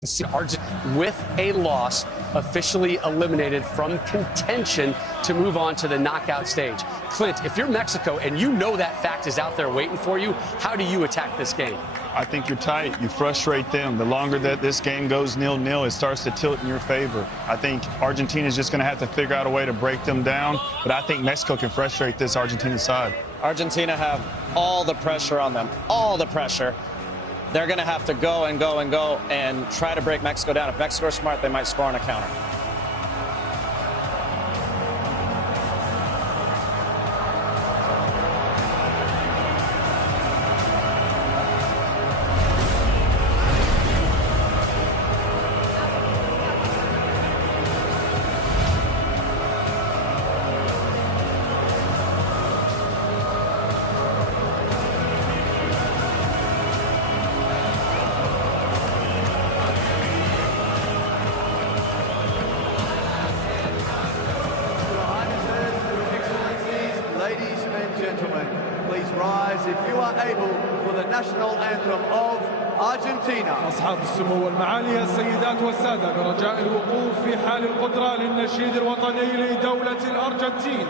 With a loss, officially eliminated from contention to move on to the knockout stage. Clint, if you're Mexico and you know that fact is out there waiting for you, how do you attack this game? I think you're tight. You frustrate them. The longer that this game goes 0-0, it starts to tilt in your favor. I think Argentina is just going to have to figure out a way to break them down, but I think Mexico can frustrate this Argentina side. Argentina have all the pressure on them, all the pressure. They're going to have to go and go and go and try to break Mexico down. If Mexico is smart, they might score on a counter. Ladies and gentlemen, please rise if you are able for the national anthem of Argentina. أصحاب السمو والمعالي السيدات والسادة، برجاء الوقوف في حال القدرة للنشيد الوطني لدولة الأرجنتين.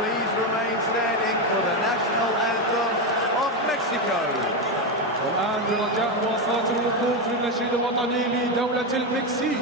Please remain standing for the national anthem of Mexico. والآن برجاء مواصلة الوقوف للنشيد الوطني لدولة المكسيك.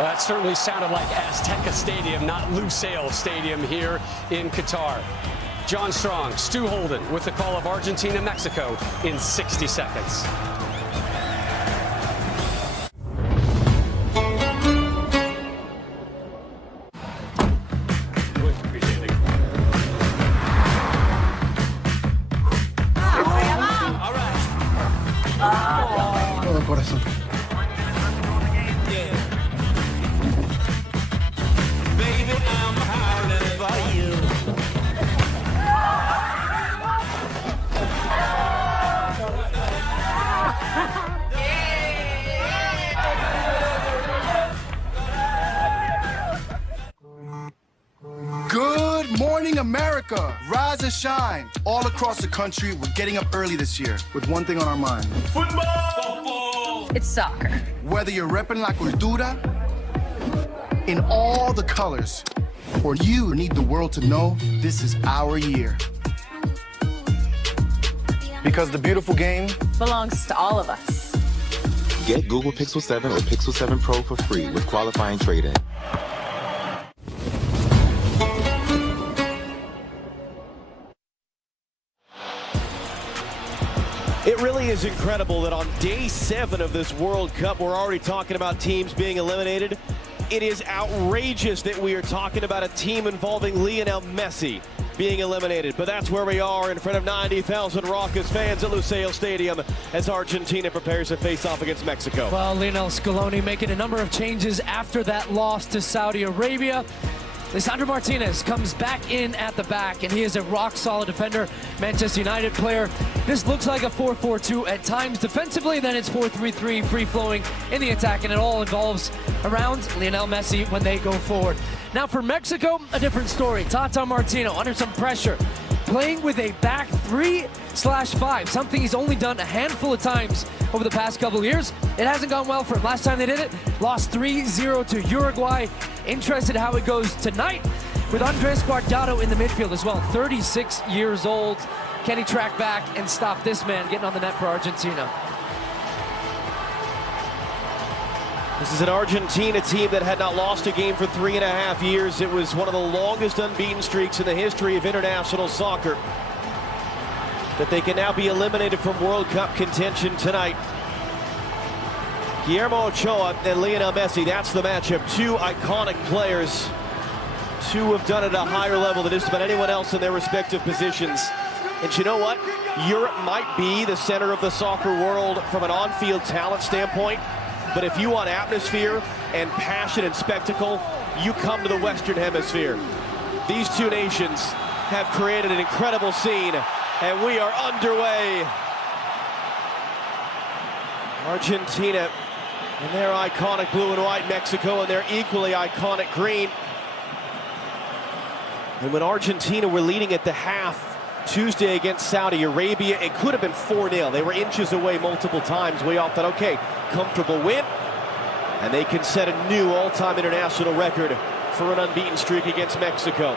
That certainly sounded like Azteca Stadium, not Lusail Stadium here in Qatar. John Strong, Stu Holden with the call of Argentina-Mexico in 60 seconds. Todo corazón. Yeah. America, rise and shine. All across the country, we're getting up early this year with one thing on our mind. Football! It's soccer. Whether you're repping La Cultura in all the colors, or you need the world to know this is our year. Because the beautiful game Belongs to all of us. Get Google Pixel 7 or Pixel 7 Pro for free with qualifying trade-in. It really is incredible that on day 7 of this World Cup, we're already talking about teams being eliminated. It is outrageous that we are talking about a team involving Lionel Messi being eliminated. But that's where we are in front of 90,000 raucous fans at Lusail Stadium as Argentina prepares to face off against Mexico. Well, Lionel Scaloni making a number of changes after that loss to Saudi Arabia. Lisandro Martinez comes back in at the back, and he is a rock-solid defender, Manchester United player. This looks like a 4-4-2 at times defensively, then it's 4-3-3, free-flowing in the attack, and it all involves around Lionel Messi when they go forward. Now for Mexico, a different story. Tata Martino under some pressure, playing with a back 3/5, something he's only done a handful of times over the past couple of years. It hasn't gone well for him. Last time they did it, lost 3-0 to Uruguay. Interested how it goes tonight with Andres Guardado in the midfield as well. 36 years old. Can he track back and stop this man getting on the net for Argentina? This is an Argentina team that had not lost a game for 3.5 years. It was one of the longest unbeaten streaks in the history of international soccer. That they can now be eliminated from World Cup contention tonight. Guillermo Ochoa and Lionel Messi, that's the matchup. Two iconic players. Two have done it at a higher level than just about anyone else in their respective positions. And you know what? Europe might be the center of the soccer world from an on-field talent standpoint, but if you want atmosphere and passion and spectacle, you come to the Western Hemisphere. These two nations have created an incredible scene, and we are underway. Argentina in their iconic blue and white, Mexico in their equally iconic green. And when Argentina were leading at the half Tuesday against Saudi Arabia, it could have been 4-0. They were inches away multiple times. We all thought, okay, comfortable win. And they can set a new all-time international record for an unbeaten streak against Mexico.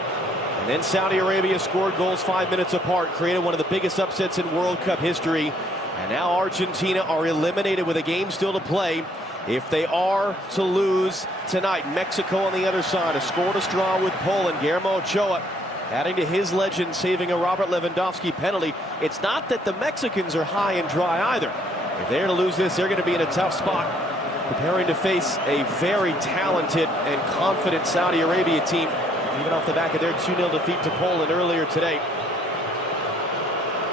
And then Saudi Arabia scored goals 5 minutes apart, created one of the biggest upsets in World Cup history. And now Argentina are eliminated with a game still to play. If they are to lose tonight, Mexico on the other side has scored a straw with Poland. Guillermo Ochoa adding to his legend, saving a Robert Lewandowski penalty. It's not that the Mexicans are high and dry either. If they're to lose this, they're going to be in a tough spot, preparing to face a very talented and confident Saudi Arabia team, even off the back of their 2-0 defeat to Poland earlier today.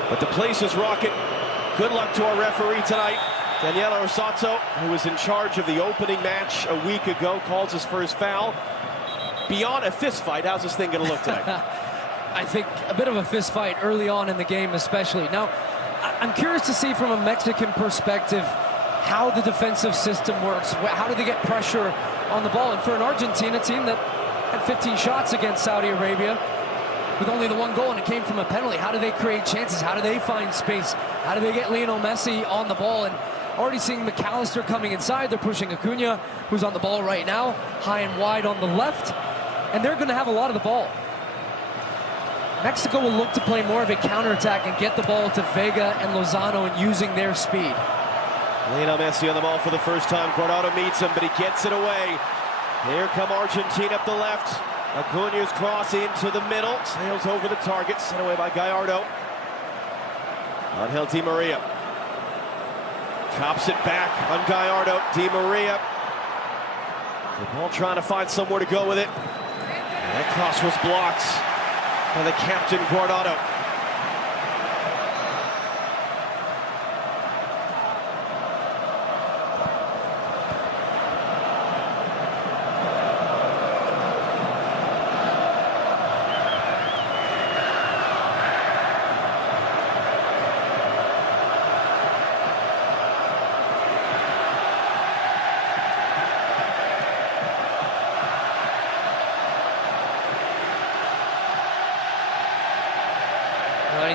But the place is rocking. Good luck to our referee tonight. Daniel Orsato, who was in charge of the opening match a week ago, calls his first foul. Beyond a fist fight, how's this thing going to look tonight? I think a bit of a fist fight early on in the game especially. Now, I'm curious to see from a Mexican perspective how the defensive system works. How do they get pressure on the ball? And for an Argentina team that had 15 shots against Saudi Arabia with only the one goal and it came from a penalty, how do they create chances? How do they find space? How do they get Lionel Messi on the ball? And already seeing McAllister coming inside. They're pushing Acuna, who's on the ball right now, high and wide on the left. And they're going to have a lot of the ball. Mexico will look to play more of a counterattack and get the ball to Vega and Lozano and using their speed. Lionel Messi on the ball for the first time. Guardado meets him, but he gets it away. Here come Argentina up the left. Acuna's cross into the middle. Sails over the target, sent away by Gallardo. Angel Di Maria. Chops it back on Gallardo. Di Maria. The ball trying to find somewhere to go with it. That cross was blocked by the captain, Guardado.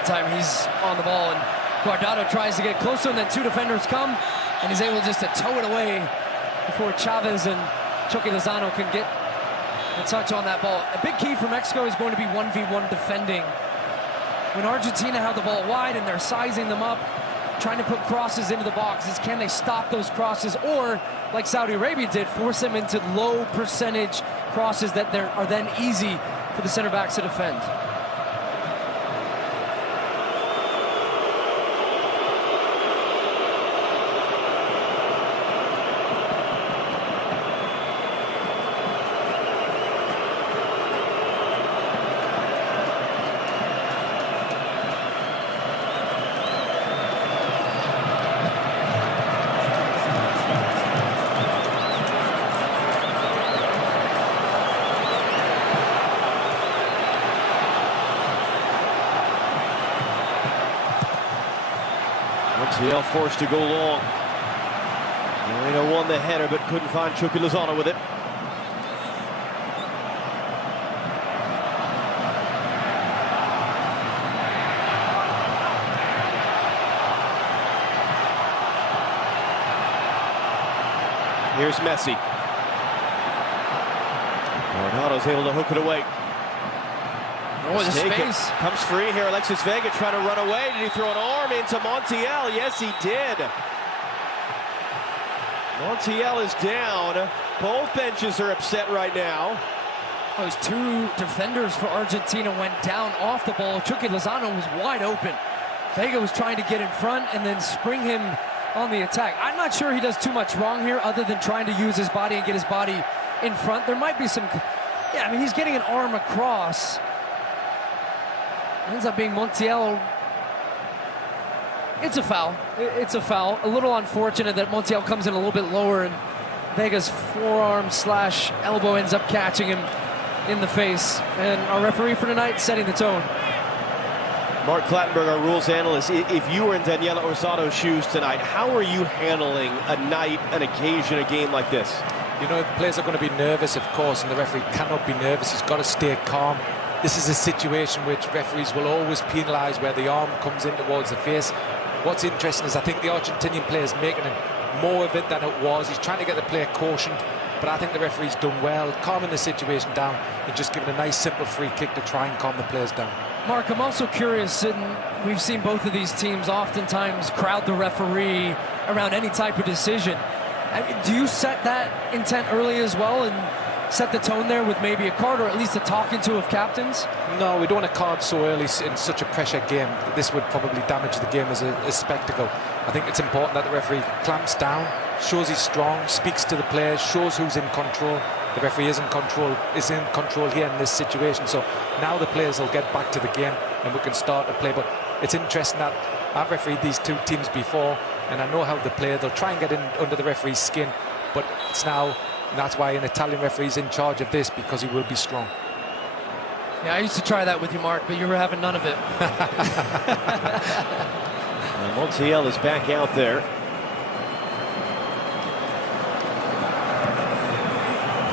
time he's on the ball, and Guardado tries to get closer, and then two defenders come, and he's able just to toe it away before Chavez and Chucky Lozano can get a touch on that ball. A big key for Mexico is going to be 1v1 defending. When Argentina have the ball wide and they're sizing them up, trying to put crosses into the box, is can they stop those crosses, or like Saudi Arabia did, force them into low percentage crosses that are then easy for the center backs to defend. Montiel forced to go long. Moreno won the header, but couldn't find Chucky Lozano with it. Here's Messi. Guardado's able to hook it away. Oh, the space. Comes free here. Alexis Vega trying to run away. Did he throw an arm into Montiel? Yes, he did. Montiel is down. Both benches are upset right now. Those two defenders for Argentina went down off the ball. Chucky Lozano was wide open. Vega was trying to get in front and then spring him on the attack. I'm not sure he does too much wrong here other than trying to use his body and get his body in front. There might be some... Yeah, I mean, he's getting an arm across. Ends up being Montiel. It's a foul. It's a foul. A little unfortunate that Montiel comes in a little bit lower and Vega's forearm slash elbow ends up catching him in the face. And our referee for tonight setting the tone. Mark Clattenburg, our rules analyst, if you were in Daniela Orsado's shoes tonight, how are you handling a night, an occasion, a game like this? You know, the players are going to be nervous, of course, and the referee cannot be nervous. He's got to stay calm. This is a situation which referees will always penalise, where the arm comes in towards the face. What's interesting is I think the Argentinian player is making more of it than it was. He's trying to get the player cautioned, but I think the referee's done well, calming the situation down and just giving a nice simple free kick to try and calm the players down. Mark, I'm also curious, and we've seen both of these teams oftentimes crowd the referee around any type of decision. Do you set that intent early as well and set the tone there with maybe a card, or at least a talking to of captains? No, we don't want a card so early in such a pressure game. This would probably damage the game as a spectacle. I think it's important that the referee clamps down, shows he's strong, speaks to the players, shows who's in control. The referee is in control here in this situation. So now the players will get back to the game and we can start to play. But it's interesting that I've refereed these two teams before and I know how they play. They'll try and get in under the referee's skin, but it's now... That's why an Italian referee is in charge of this, because he will be strong. Yeah, I used to try that with you, Mark, but you were having none of it. Montiel is back out there.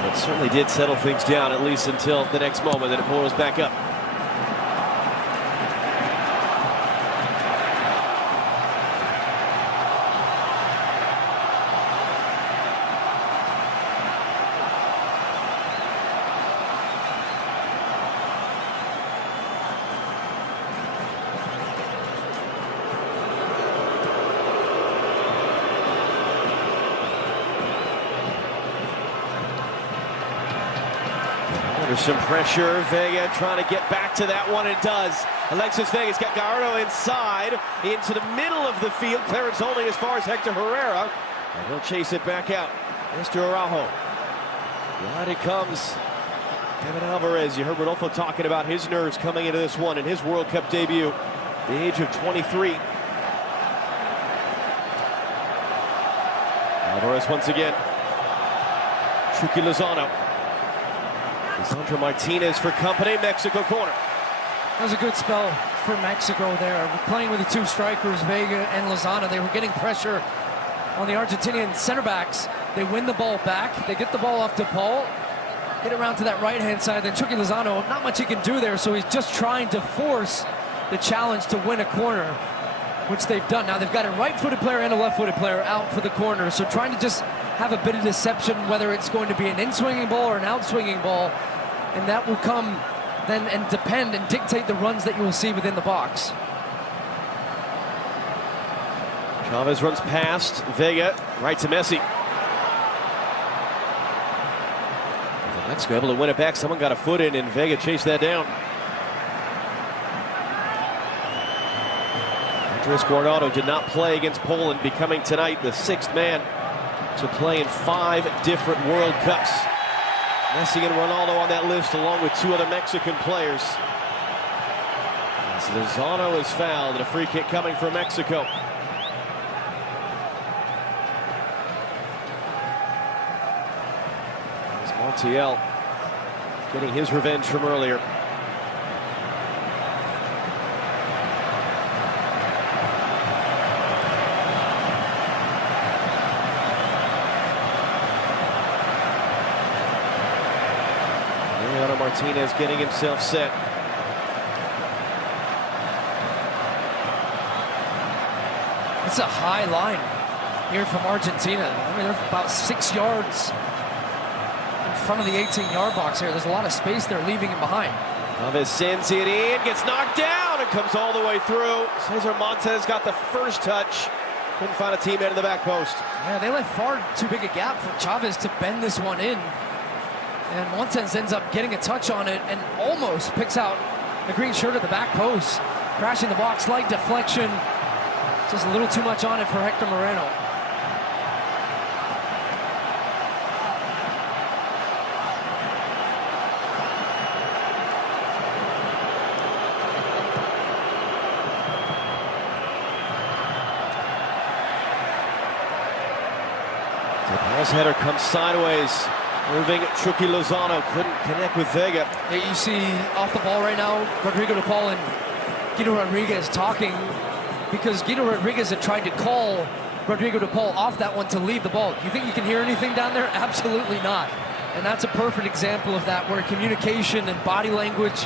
It certainly did settle things down, at least until the next moment that it boils back up. Under some pressure, Vega trying to get back to that one, and does. Alexis Vega's got Gallardo inside, into the middle of the field. Clearance holding as far as Hector Herrera, and he'll chase it back out. Mr. Araujo. Right it comes. Kevin Alvarez, you heard Rodolfo talking about his nerves coming into this one in his World Cup debut, the age of 23. Alvarez once again. Chucky Lozano. Sandro Martinez for company, Mexico corner. That was a good spell for Mexico there. We're playing with the two strikers, Vega and Lozano. They were getting pressure on the Argentinian center backs. They win the ball back. They get the ball off to Paul. Get around to that right-hand side. Then Chucky Lozano, not much he can do there, so he's just trying to force the challenge to win a corner, which they've done. Now they've got a right-footed player and a left-footed player out for the corner, so trying to just have a bit of deception whether it's going to be an in-swinging ball or an out-swinging ball, and that will come then and depend and dictate the runs that you will see within the box. Chavez runs past Vega, right to Messi. Mexico able to win it back. Someone got a foot in, and Vega chased that down. Andres Guardado did not play against Poland, becoming tonight the 6th man to play in 5 different World Cups. Messi and Ronaldo on that list, along with 2 other Mexican players. As Lozano is fouled, and a free kick coming from Mexico. As Montiel getting his revenge from earlier. Martinez getting himself set. It's a high line here from Argentina. I mean, they're about 6 yards in front of the 18-yard box here. There's a lot of space there, leaving him behind. Chavez sends it in, gets knocked down, and comes all the way through. Cesar Montes got the first touch. Couldn't find a teammate in the back post. Yeah, they left far too big a gap for Chavez to bend this one in. And Montes ends up getting a touch on it and almost picks out the green shirt at the back post. Crashing the box, slight deflection. Just a little too much on it for Hector Moreno. The ball's header comes sideways. Moving, Chucky Lozano couldn't connect with Vega. Yeah, you see off the ball right now, Rodrigo de Paul and Guido Rodriguez talking, because Guido Rodriguez had tried to call Rodrigo de Paul off that one to leave the ball. You think you can hear anything down there? Absolutely not. And that's a perfect example of that, where communication and body language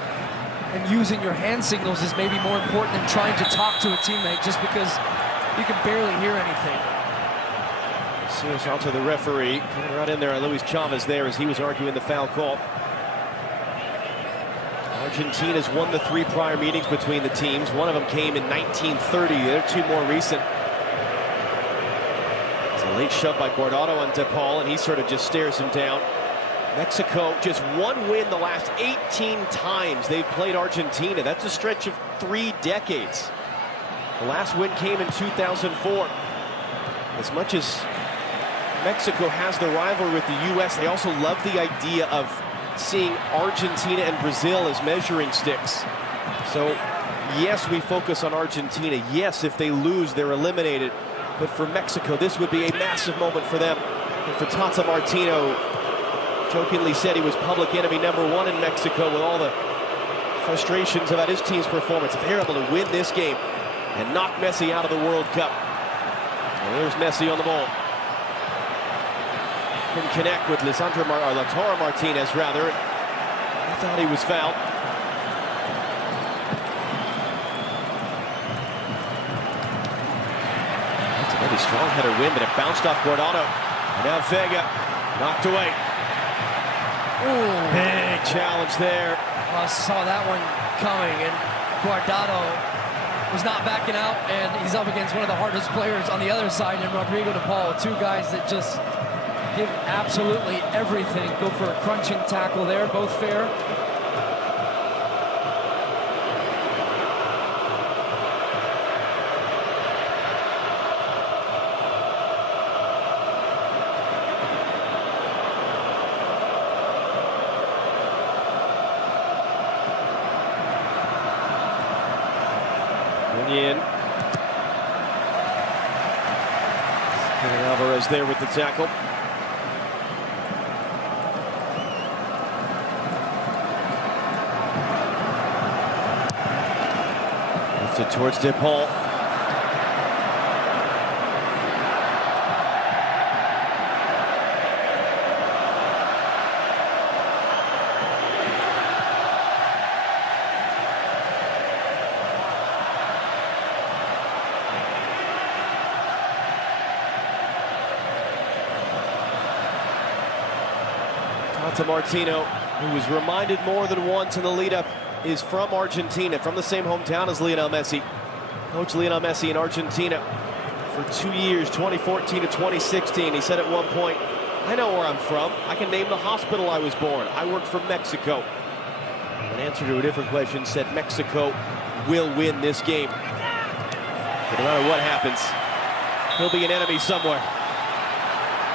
and using your hand signals is maybe more important than trying to talk to a teammate just because you can barely hear anything. Sears onto the referee, coming right in there on Luis Chavez there as he was arguing the foul call. Argentina's won the 3 prior meetings between the teams. One of them came in 1930. They're 2 more recent. It's a late shove by Guardado on De Paul, and he sort of just stares him down. Mexico just 1 win the last 18 times they've played Argentina. That's a stretch of 3 decades. The last win came in 2004. As much as Mexico has the rivalry with the U.S., they also love the idea of seeing Argentina and Brazil as measuring sticks. So, yes, we focus on Argentina. Yes, if they lose, they're eliminated. But for Mexico, this would be a massive moment for them. And for Tata Martino, jokingly said he was public enemy #1 in Mexico with all the frustrations about his team's performance. If they're able to win this game and knock Messi out of the World Cup. And there's Messi on the ball. Couldn't connect with Lautaro Martinez, rather. I thought he was fouled. That's a really strong header win, but it bounced off Guardado. And now Vega knocked away. Ooh. Big challenge there. I saw that one coming, and Guardado was not backing out, and he's up against one of the hardest players on the other side, and Rodrigo de Paul. 2 guys that just give absolutely everything. Go for a crunching tackle there, both fair. In. Alvarez there with the tackle. Lifted towards De Paul. Tata Martino, who was reminded more than once in the lead-up, is from Argentina, from the same hometown as Lionel Messi. Coach Lionel Messi in Argentina for 2 years, 2014 to 2016. He said at one point, I know where I'm from. I can name the hospital I was born. I work for Mexico. In answer to a different question, said Mexico will win this game. But no matter what happens, he'll be an enemy somewhere.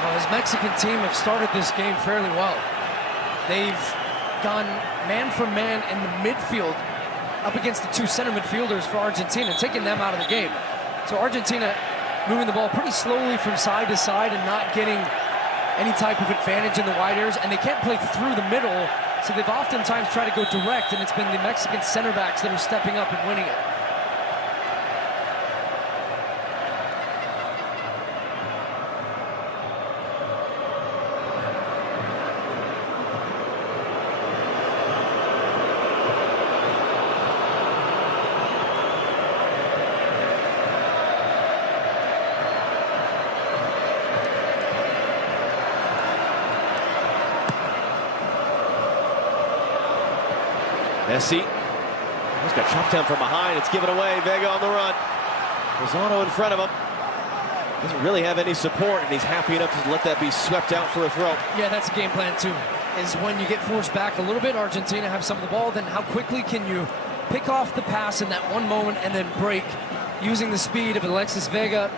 Well, his Mexican team have started this game fairly well. They've gone man for man in the midfield up against the two center midfielders for Argentina, taking them out of the game. So Argentina moving the ball pretty slowly from side to side and not getting any type of advantage in the wide areas, and they can't play through the middle, so they've oftentimes tried to go direct, and it's been the Mexican center backs that are stepping up and winning it. Messi, he's got chopped down from behind. It's given away. Vega on the run. Lozano in front of him. Doesn't really have any support, and he's happy enough to let that be swept out for a throw. Yeah, that's a game plan too. Is when you get forced back a little bit, Argentina have some of the ball, then how quickly can you pick off the pass in that one moment and then break using the speed of Alexis Vega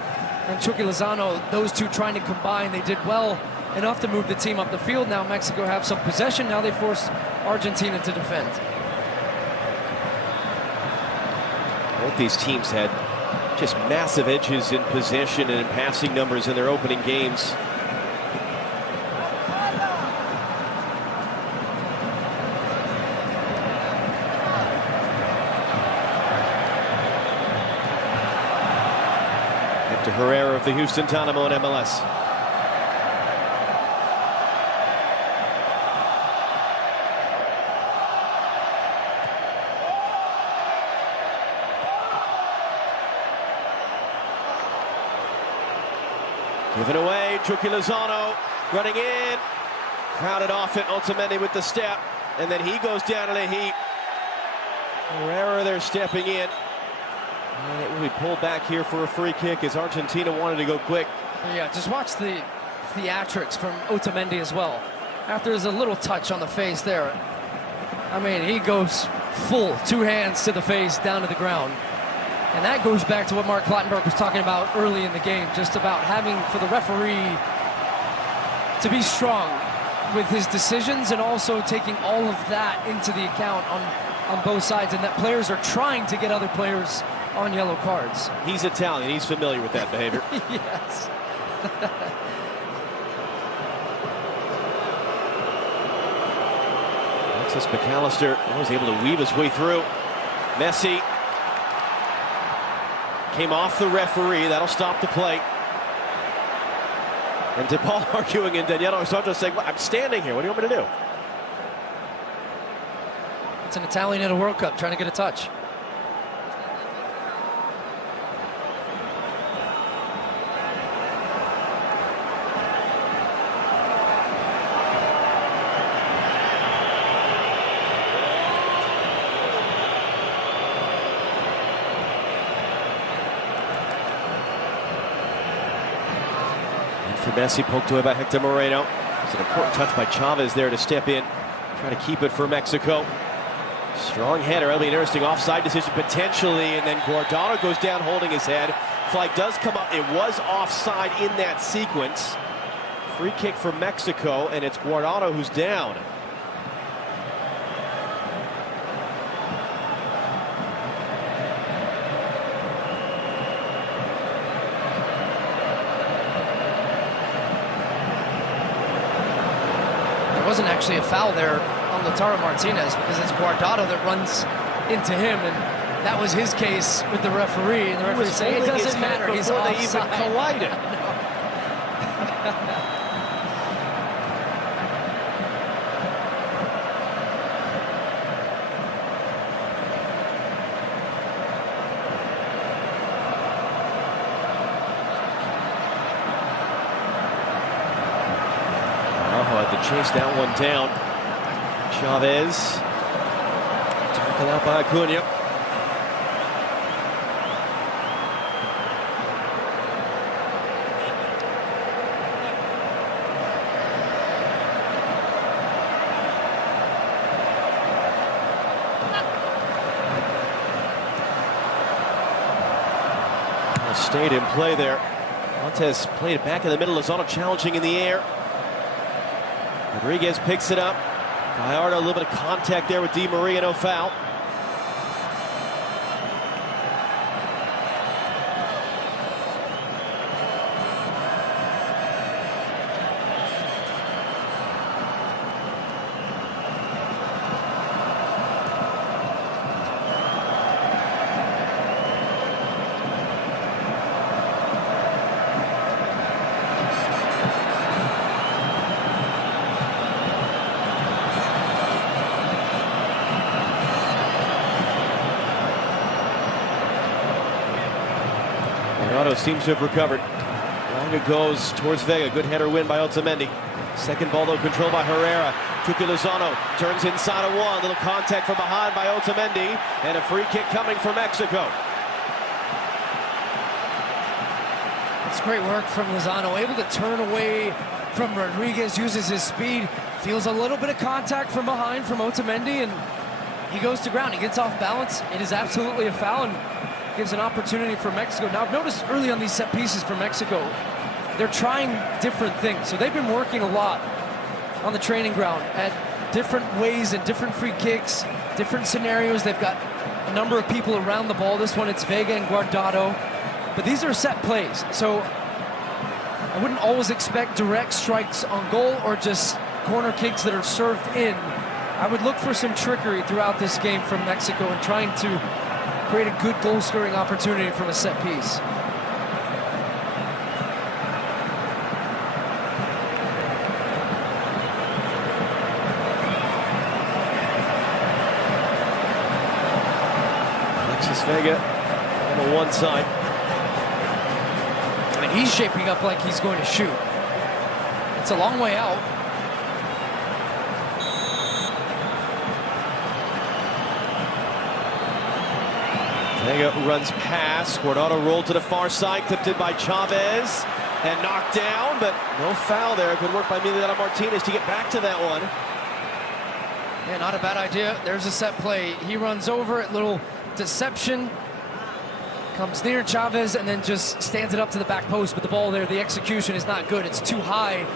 and Chucky Lozano, those two trying to combine. They did well enough to move the team up the field. Now Mexico have some possession. Now they force Argentina to defend. Both these teams had just massive edges in possession and in passing numbers in their opening games. Hector Herrera of the Houston Dynamo in MLS. Given away, Chucky Lozano running in, crowded off it, Otamendi with the step, and then he goes down in a heap. Herrera there stepping in. And it will be pulled back here for a free kick as Argentina wanted to go quick. Yeah, just watch the theatrics from Otamendi as well. After there's a little touch on the face there, I mean, he goes full, two hands to the face, down to the ground. And that goes back to what Mark Clattenburg was talking about early in the game, just about having for the referee to be strong with his decisions and also taking all of that into the account on both sides, and that players are trying to get other players on yellow cards. He's Italian. He's familiar with that behavior. Yes. Alexis McAllister was able to weave his way through. Messi came off the referee. That'll stop the play. And DePaul arguing, and Daniele Santos saying, well, I'm standing here. What do you want me to do? It's an Italian at a World Cup trying to get a touch. For Messi, poked away by Hector Moreno. It's an important touch by Chavez there to step in, try to keep it for Mexico. Strong header. That'll be an interesting offside decision potentially, and then Guardado goes down holding his head. Flag does come up. It was offside in that sequence. Free kick for Mexico, and it's Guardado who's down. Wasn't actually a foul there on Lautaro Martinez because it's Guardado that runs into him, and that was his case with the referee, and the referee saying it doesn't matter, he's offside. They even collided. chase that one down. Chavez. Taken out by Acuna. Stayed in play there. Montez played it back in the middle. Lozano challenging in the air. Rodriguez picks it up. Gallardo, a little bit of contact there with Di Maria, no foul. Gallardo seems to have recovered. Long it goes towards Vega. Good header win by Otamendi. Second ball, though, controlled by Herrera. Chucky Lozano turns inside of one. Little contact from behind by Otamendi. And a free kick coming for Mexico. It's great work from Lozano. Able to turn away from Rodriguez. Uses his speed. Feels a little bit of contact from behind from Otamendi. And he goes to ground. He gets off balance. It is absolutely a foul. And gives an opportunity for Mexico. Now, I've noticed early on these set pieces for Mexico, they're trying different things. So they've been working a lot on the training ground at different ways and different free kicks, different scenarios. They've got a number of people around the ball. This one, it's Vega and Guardado. But these are set plays. So I wouldn't always expect direct strikes on goal or just corner kicks that are served in. I would look for some trickery throughout this game from Mexico and trying to create a good goal-scoring opportunity from a set piece. Alexis Vega on the one side. And he's shaping up like he's going to shoot. It's a long way out. Vega runs past. Guardado rolled to the far side, clipped in by Chavez and knocked down, but no foul there. Good work by Emiliano Martinez to get back to that one. Yeah, not a bad idea. There's a set play. He runs over it, little deception. Comes near Chavez and then just stands it up to the back post, but the ball there, the execution is not good. It's too high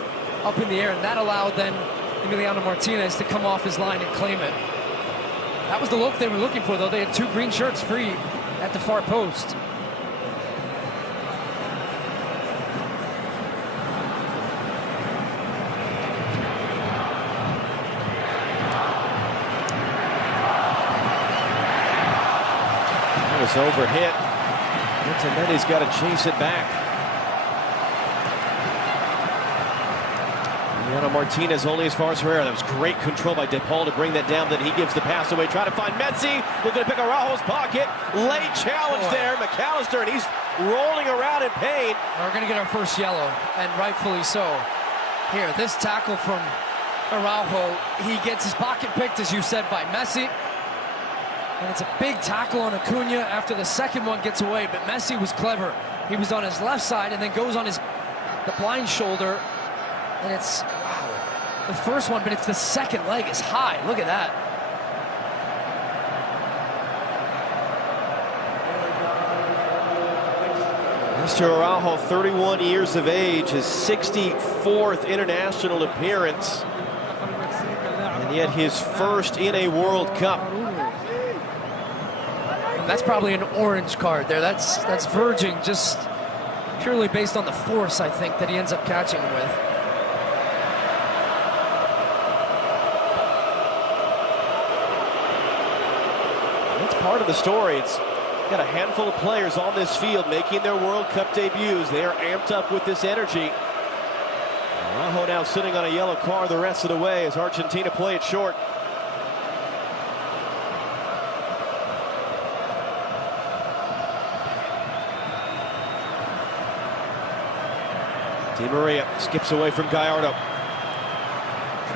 up in the air, and that allowed then Emiliano Martinez to come off his line and claim it. That was the look they were looking for, though. They had two green shirts free at the far post. That was overhit. Otamendi's got to chase it back. Emiliano Martinez only as far as Herrera. That was great control by DePaul to bring that down. Then he gives the pass away. Trying to find Messi. Looking to pick Araujo's pocket. Late challenge there. McAllister, and he's rolling around in pain. We're going to get our first yellow, and rightfully so. Here, this tackle from Araujo. He gets his pocket picked, as you said, by Messi. And it's a big tackle on Acuna after the second one gets away. But Messi was clever. He was on his left side and then goes on the blind shoulder. And it's the first one, but it's the second leg. It's high. Look at that. Mr. Araujo, 31 years of age, his 64th international appearance, and yet his first in a World Cup. That's probably an orange card there. That's verging just purely based on the force, I think, that he ends up catching him with. That's part of the story. It's got a handful of players on this field making their World Cup debuts. They are amped up with this energy. Araujo now sitting on a yellow card the rest of the way as Argentina play it short. Di Maria skips away from Gallardo.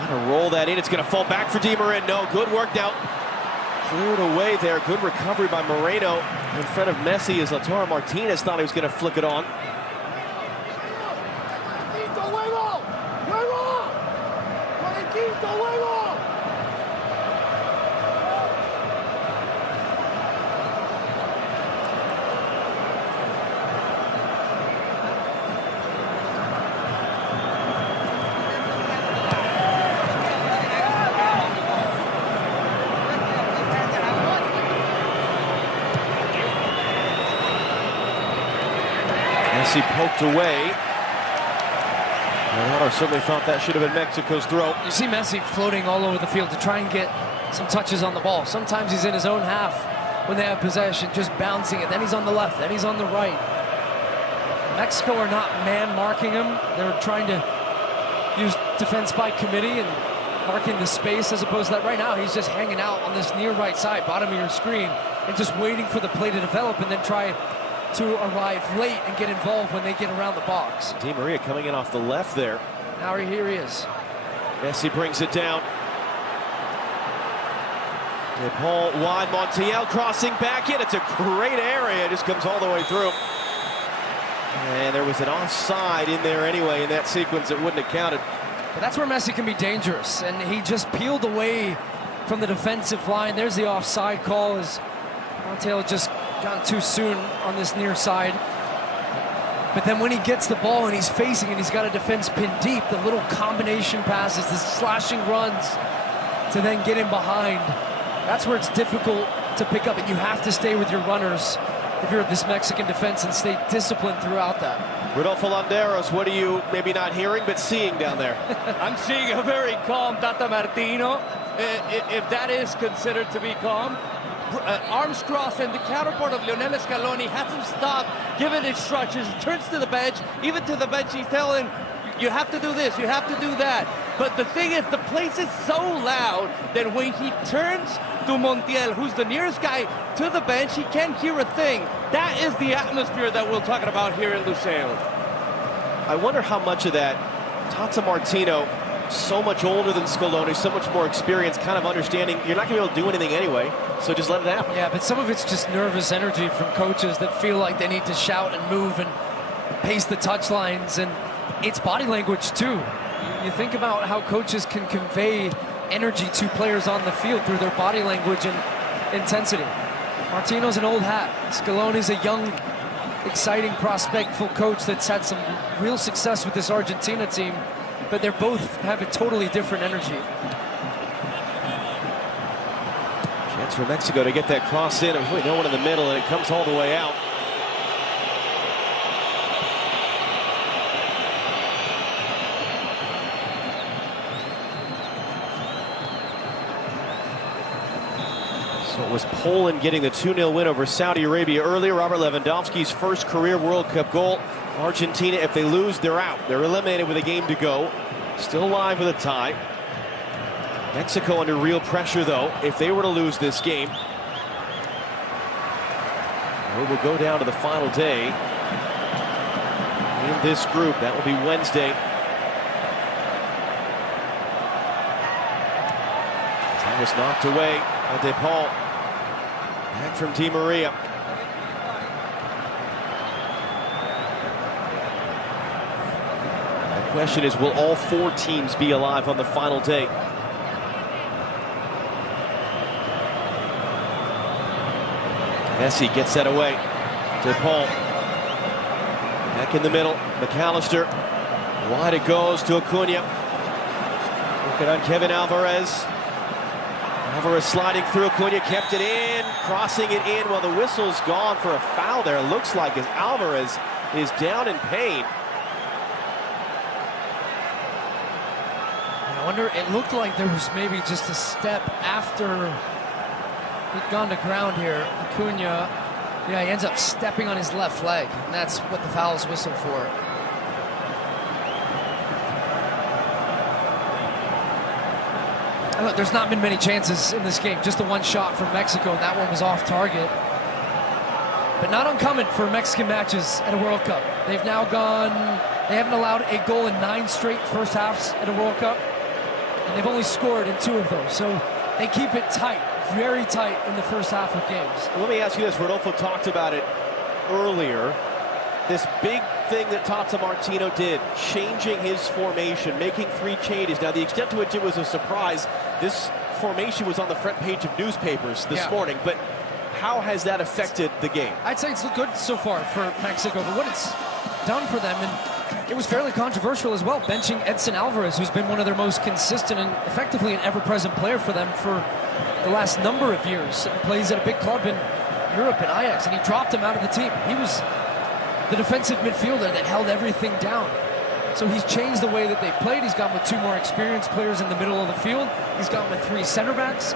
Trying to roll that in. It's going to fall back for Di Maria. No, good work now. Cleared away there. Good recovery by Moreno in front of Messi as Lautaro Martinez thought he was going to flick it on. Messi poked away. Ronaldo certainly thought that should have been Mexico's throw. You see Messi floating all over the field to try and get some touches on the ball. Sometimes he's in his own half when they have possession, just bouncing it. Then he's on the left, then he's on the right. Mexico are not man marking him. They're trying to use defense by committee and marking the space, as opposed to that. Right now, he's just hanging out on this near right side, bottom of your screen, and just waiting for the play to develop and then try to arrive late and get involved when they get around the box. Di Maria coming in off the left there. Now here he is. Messi brings it down. De Paul wide, Montiel crossing back in. It's a great area, just comes all the way through. And there was an offside in there anyway in that sequence that wouldn't have counted. But that's where Messi can be dangerous, and he just peeled away from the defensive line. There's the offside call as Montiel just gone too soon on this near side. But then when he gets the ball and he's facing and he's got a defense pinned deep, the little combination passes, the slashing runs to then get in behind, that's where it's difficult to pick up, and you have to stay with your runners if you're this Mexican defense and stay disciplined throughout that. Rodolfo Landeros, what are you maybe not hearing but seeing down there? I'm seeing a very calm Tata Martino, if that is considered to be calm. Arms crossed, and the counterpart of Lionel Scaloni has him stop, given instructions, turns to the bench. Even to the bench, he's telling, you have to do this, you have to do that. But the thing is, the place is so loud that when he turns to Montiel, who's the nearest guy to the bench, he can't hear a thing. That is the atmosphere that we're talking about here in Lusail. I wonder how much of that Tata Martino, so much older than Scaloni, so much more experience, kind of understanding you're not going to be able to do anything anyway, so just let it happen. Yeah, but some of it's just nervous energy from coaches that feel like they need to shout and move and pace the touch lines, and it's body language too. You think about how coaches can convey energy to players on the field through their body language and intensity. Martino's an old hat. Scaloni's a young, exciting, prospectful coach that's had some real success with this Argentina team, but they both have a totally different energy. Chance for Mexico to get that cross in. There's really no one in the middle, and it comes all the way out. So it was Poland getting the 2-0 win over Saudi Arabia earlier. Robert Lewandowski's first career World Cup goal. Argentina, if they lose, they're out. They're eliminated with a game to go. Still alive with a tie. Mexico under real pressure, though, if they were to lose this game. We will go down to the final day in this group. That will be Wednesday. That was knocked away by De Paul. Back from Di Maria. The question is, will all four teams be alive on the final day? Messi gets that away. De Paul. Back in the middle. McAllister. Wide it goes to Acuna. Looking on Kevin Alvarez. Alvarez sliding through. Acuna kept it in. Crossing it in while the whistle's gone for a foul there. Looks like as Alvarez is down in pain. I wonder, it looked like there was maybe just a step after he'd gone to ground here. Acuna, yeah, he ends up stepping on his left leg, and that's what the foul's whistled for. And look, there's not been many chances in this game. Just the one shot from Mexico, and that one was off target. But not uncommon for Mexican matches at a World Cup. They've now gone, they haven't allowed a goal in 9 straight first halves at a World Cup. and they've only scored in 2 of those. So they keep it tight, very tight in the first half of games. Well, let me ask you this. Rodolfo talked about it earlier. This big thing that Tata Martino did, changing his formation, making 3 changes. Now, the extent to which it was a surprise, this formation was on the front page of newspapers this morning, but how has that affected the game? I'd say it's looked good so far for Mexico, but what it's done for them, and it was fairly controversial as well, benching Edson Alvarez, who's been one of their most consistent and effectively an ever-present player for them for the last number of years. He plays at a big club in Europe, in Ajax, and he dropped him out of the team. He was the defensive midfielder that held everything down. So he's changed the way that they've played. He's gone with 2 more experienced players in the middle of the field. He's gone with 3 center backs,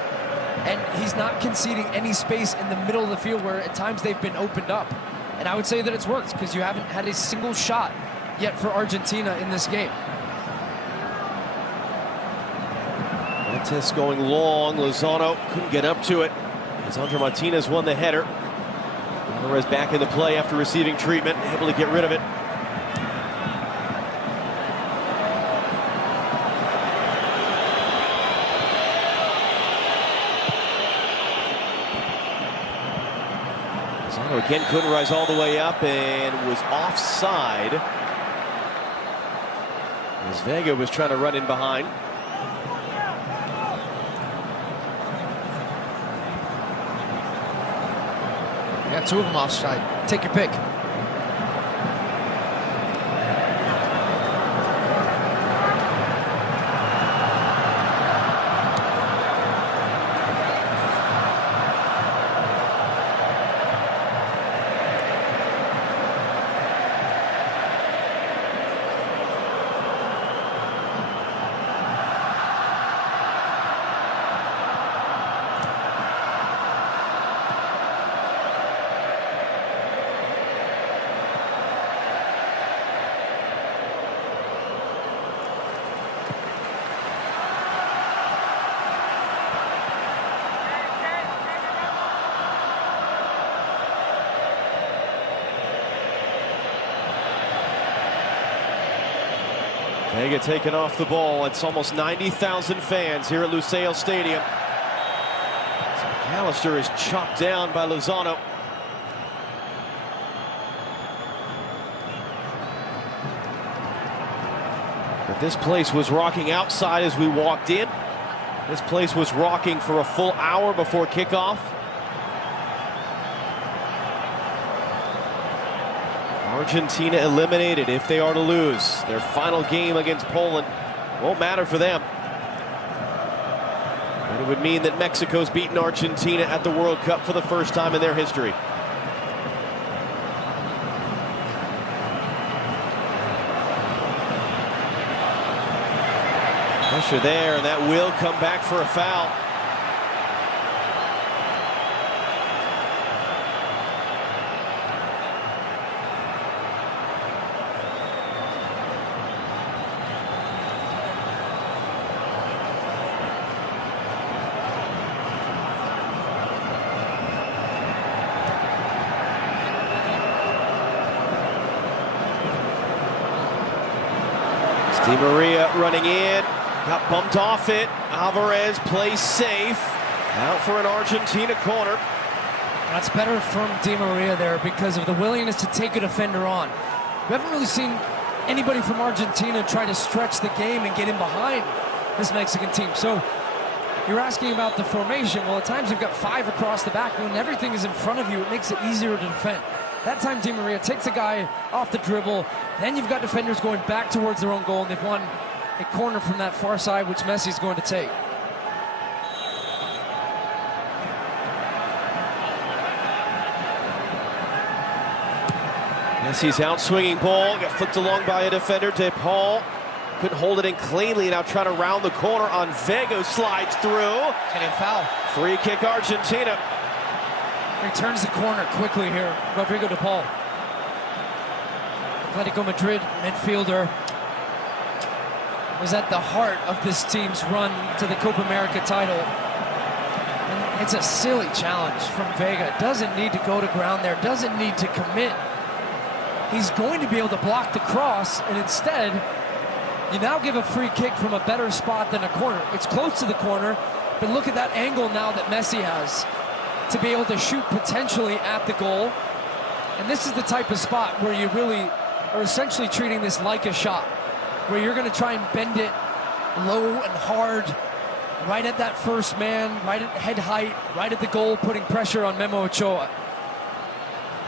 and he's not conceding any space in the middle of the field where at times they've been opened up. And I would say that it's worked because you haven't had a single shot yet for Argentina in this game. Montes going long. Lozano couldn't get up to it. Lisandro Martinez won the header. Alvarez back in the play after receiving treatment, able to get rid of it. Lozano again couldn't rise all the way up and was offside as Vega was trying to run in behind. Yeah, 2 of them offside. Take your pick. Vega taking off the ball. It's almost 90,000 fans here at Lusail Stadium. So McAllister is chopped down by Lozano. But this place was rocking outside as we walked in. This place was rocking for a full hour before kickoff. Argentina eliminated if they are to lose. Their final game against Poland won't matter for them. But it would mean that Mexico's beaten Argentina at the World Cup for the first time in their history. Pressure there, and that will come back for a foul. Di Maria running in, got bumped off it. Alvarez plays safe. Out for an Argentina corner. That's better from Di Maria there because of the willingness to take a defender on. We haven't really seen anybody from Argentina try to stretch the game and get in behind this Mexican team. So you're asking about the formation. Well, at times you've got 5 across the back. When everything is in front of you, it makes it easier to defend. That time Di Maria takes a guy off the dribble. Then you've got defenders going back towards their own goal, and they've won a corner from that far side, which Messi's going to take. Messi's out swinging ball, got flicked along by a defender. De Paul couldn't hold it in cleanly. Now trying to round the corner on Vega, slides through. Getting foul. Free kick Argentina. He turns the corner quickly here, Rodrigo De Paul. Atletico Madrid midfielder was at the heart of this team's run to the Copa America title. And it's a silly challenge from Vega. Doesn't need to go to ground there, doesn't need to commit. He's going to be able to block the cross, and instead You now give a free kick from a better spot than a corner. It's close to the corner, but look at that angle now that Messi has to be able to shoot potentially at the goal. And this is the type of spot where you really are essentially treating this like a shot, where you're going to try and bend it low and hard, right at that first man, right at head height, right at the goal, putting pressure on Memo Ochoa.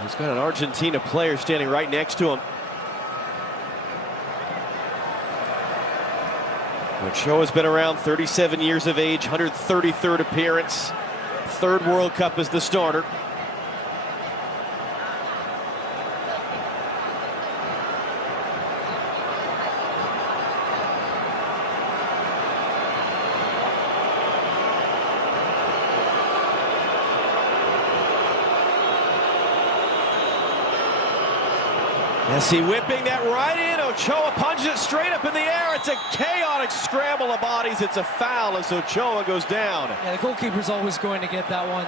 He's got an Argentina player standing right next to him. Ochoa's been around, 37 years of age, 133rd appearance, 3rd World Cup as the starter. Messi whipping that right in. Ochoa punches it straight up in the air. It's a chaotic scramble of bodies. It's a foul as Ochoa goes down. Yeah, the goalkeeper's always going to get that one.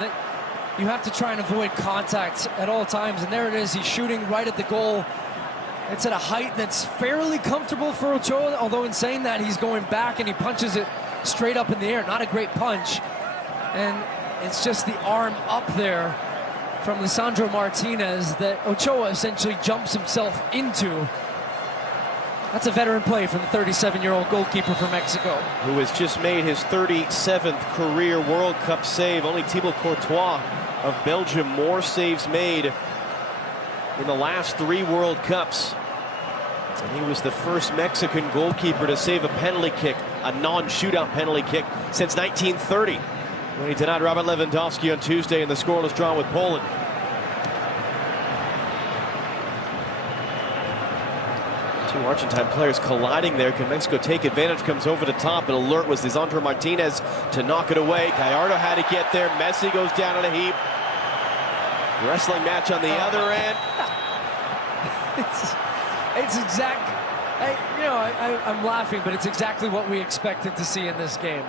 You have to try and avoid contact at all times, and there it is. He's shooting right at the goal. It's at a height that's fairly comfortable for Ochoa, although in saying that, he's going back and he punches it straight up in the air. Not a great punch. And it's just the arm up there from Lisandro Martinez that Ochoa essentially jumps himself into. That's a veteran play from the 37-year-old goalkeeper from Mexico, who has just made his 37th career World Cup save. Only Thibaut Courtois of Belgium more saves made in the last 3 World Cups. And he was the first Mexican goalkeeper to save a penalty kick, a non-shootout penalty kick, since 1930. When he denied Robert Lewandowski on Tuesday in the scoreless draw with Poland. Two Argentine players colliding there. Can Mexico take advantage? Comes over the top. An alert was Lisandro Martinez to knock it away. Gallardo had to get there. Messi goes down in a heap. Wrestling match on the other end. It's exact. I'm laughing, but it's exactly what we expected to see in this game.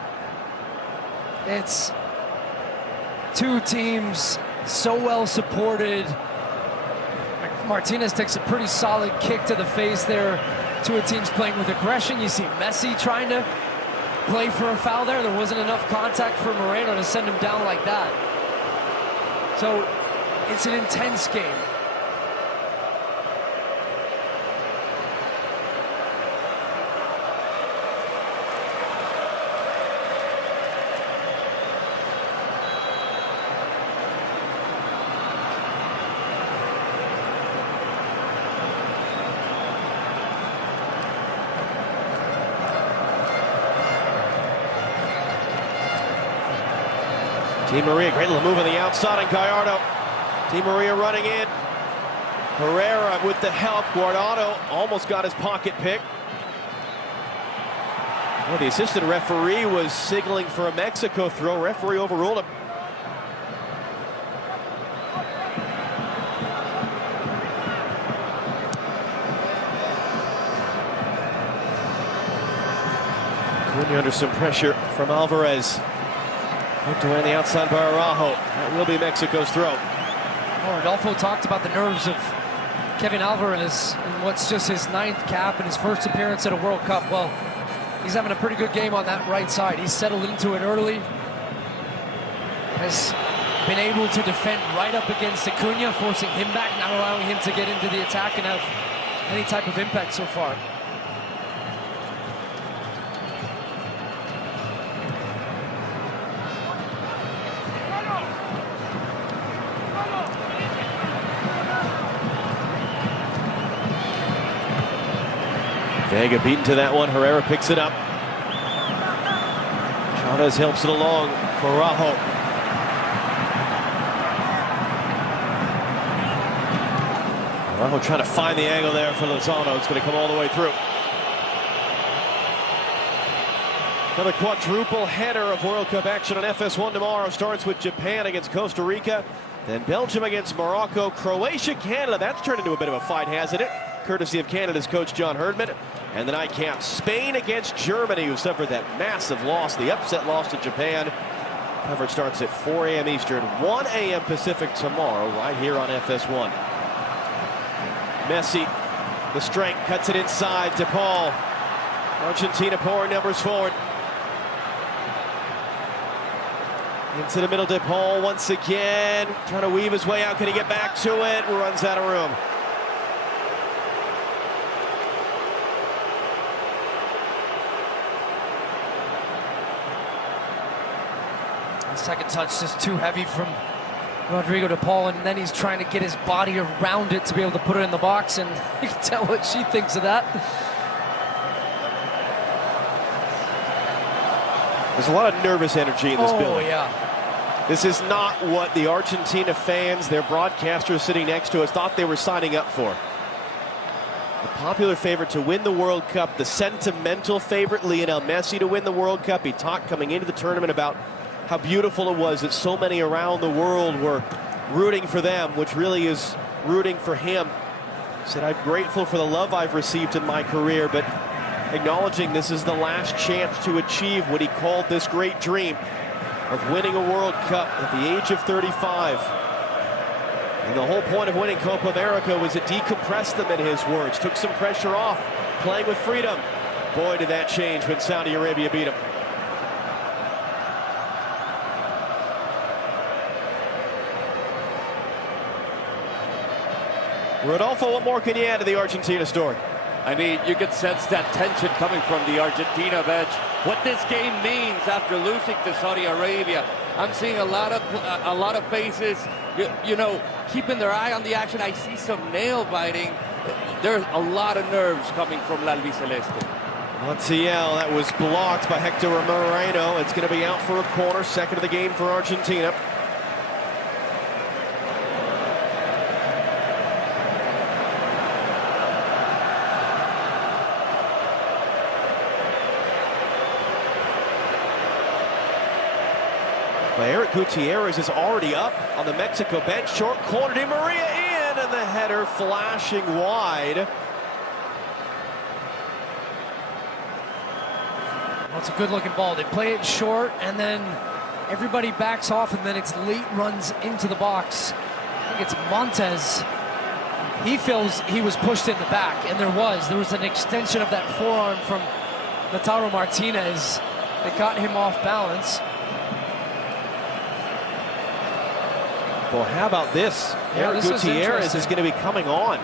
It's two teams so well supported. Martinez takes a pretty solid kick to the face there. Two teams playing with aggression. You see Messi trying to play for a foul there. There wasn't enough contact for Moreno to send him down like that. So it's an intense game. Di Maria, great little move on the outside, and Gallardo. Di Maria running in. Herrera with the help. Guardado almost got his pocket pick. Well, the assistant referee was signaling for a Mexico throw. Referee overruled him. Cunha under some pressure from Alvarez. Hooked away on the outside by Araujo. That will be Mexico's throw. Oh, Rodolfo talked about the nerves of Kevin Alvarez in what's just his 9th cap and his first appearance at a World Cup. Well, he's having a pretty good game on that right side. He's settled into it early. Has been able to defend right up against Acuna, forcing him back, not allowing him to get into the attack and have any type of impact so far. Vega beaten to that one. Herrera picks it up. Chavez helps it along for Araujo. Araujo trying to find the angle there for Lozano. It's going to come all the way through. Another quadruple header of World Cup action on FS1 tomorrow. Starts with Japan against Costa Rica, then Belgium against Morocco, Croatia, Canada. That's turned into a bit of a fight, hasn't it? Courtesy of Canada's coach John Herdman. And the nightcap, Spain against Germany, who suffered that massive loss, the upset loss to Japan. Coverage starts at 4 a.m. Eastern, 1 a.m. Pacific tomorrow, right here on FS1. Messi, the strength, cuts it inside to Paul. Argentina pouring numbers forward. Into the middle, De Paul once again, trying to weave his way out. Can he get back to it? Runs out of room. The second touch just too heavy from Rodrigo De Paul, and then he's trying to get his body around it to be able to put it in the box, and you can tell what she thinks of that. There's a lot of nervous energy in this building. Oh, yeah. This is not what the Argentina fans, their broadcasters sitting next to us, thought they were signing up for. The popular favorite to win the World Cup, the sentimental favorite, Lionel Messi, to win the World Cup. He talked coming into the tournament about how beautiful it was that so many around the world were rooting for them, which really is rooting for him. He said, I'm grateful for the love I've received in my career, but acknowledging this is the last chance to achieve what he called this great dream of winning a World Cup at the age of 35. And the whole point of winning Copa America was to decompress them, in his words. Took some pressure off, playing with freedom. Boy, did that change when Saudi Arabia beat him. Rodolfo, what more can you add to the Argentina story? I mean, you can sense that tension coming from the Argentina bench. What this game means after losing to Saudi Arabia. I'm seeing a lot of faces, you know, keeping their eye on the action. I see some nail biting. There's a lot of nerves coming from La Albiceleste. Montiel, that was blocked by Hector Moreno. It's going to be out for a corner, second of the game for Argentina. Eric Gutierrez is already up on the Mexico bench. Short corner, Di Maria in, and the header flashing wide. Well, it's a good-looking ball. They play it short, and then everybody backs off, and then it's late runs into the box. I think it's Montes. He feels he was pushed in the back, and there was an extension of that forearm from Lautaro Martinez that got him off balance. Well, how about this? Yeah, Eric Gutierrez is going to be coming on.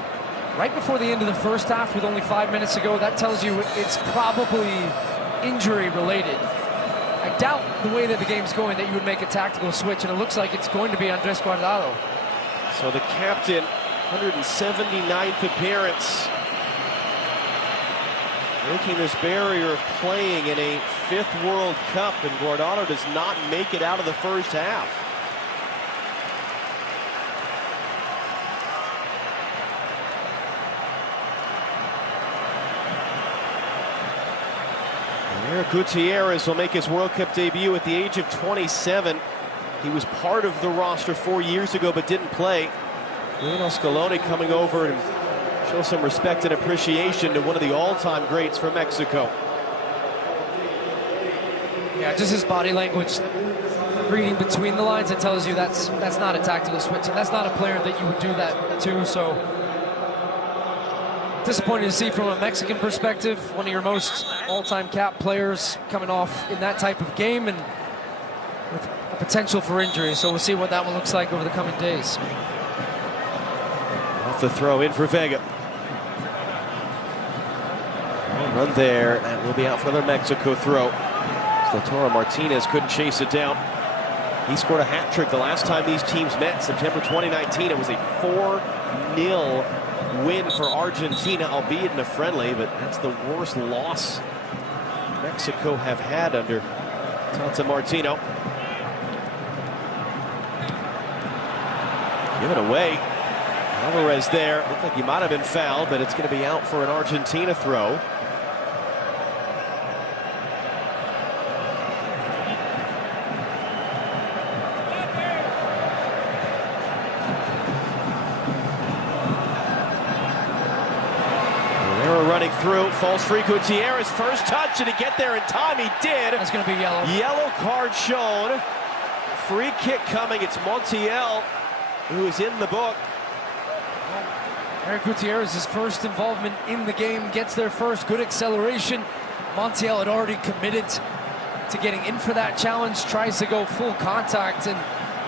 Right before the end of the first half, with only 5 minutes to go, that tells you it's probably injury related. I doubt the way that the game's going that you would make a tactical switch, and it looks like it's going to be Andrés Guardado. So the captain, 179th appearance, breaking this barrier of playing in a 5th World Cup, and Guardado does not make it out of the first half. Eric Gutierrez will make his World Cup debut at the age of 27. He was part of the roster 4 years ago but didn't play. Lionel Scaloni coming over and show some respect and appreciation to one of the all-time greats from Mexico. Yeah, just his body language, reading between the lines, it tells you that's not a tactical switch, and that's not a player that you would do that to. So disappointing to see from a Mexican perspective, one of your most all-time cap players coming off in that type of game and with a potential for injury. So we'll see what that one looks like over the coming days. Off the throw in for Vega. Run there, and we'll be out for another Mexico throw. Lautaro Martinez couldn't chase it down. He scored a hat trick the last time these teams met, September 2019. It was a 4-0 win for Argentina, albeit in a friendly, but that's the worst loss Mexico have had under Tata Martino. Given away. Alvarez there. Looked like he might have been fouled, but it's going to be out for an Argentina throw. Running through, falls free. Gutierrez, first touch, and to get there in time, he did. That's going to be yellow. Yellow card shown. Free kick coming. It's Montiel who is in the book. Eric Gutierrez's first involvement in the game, gets there first. Good acceleration. Montiel had already committed to getting in for that challenge, tries to go full contact, and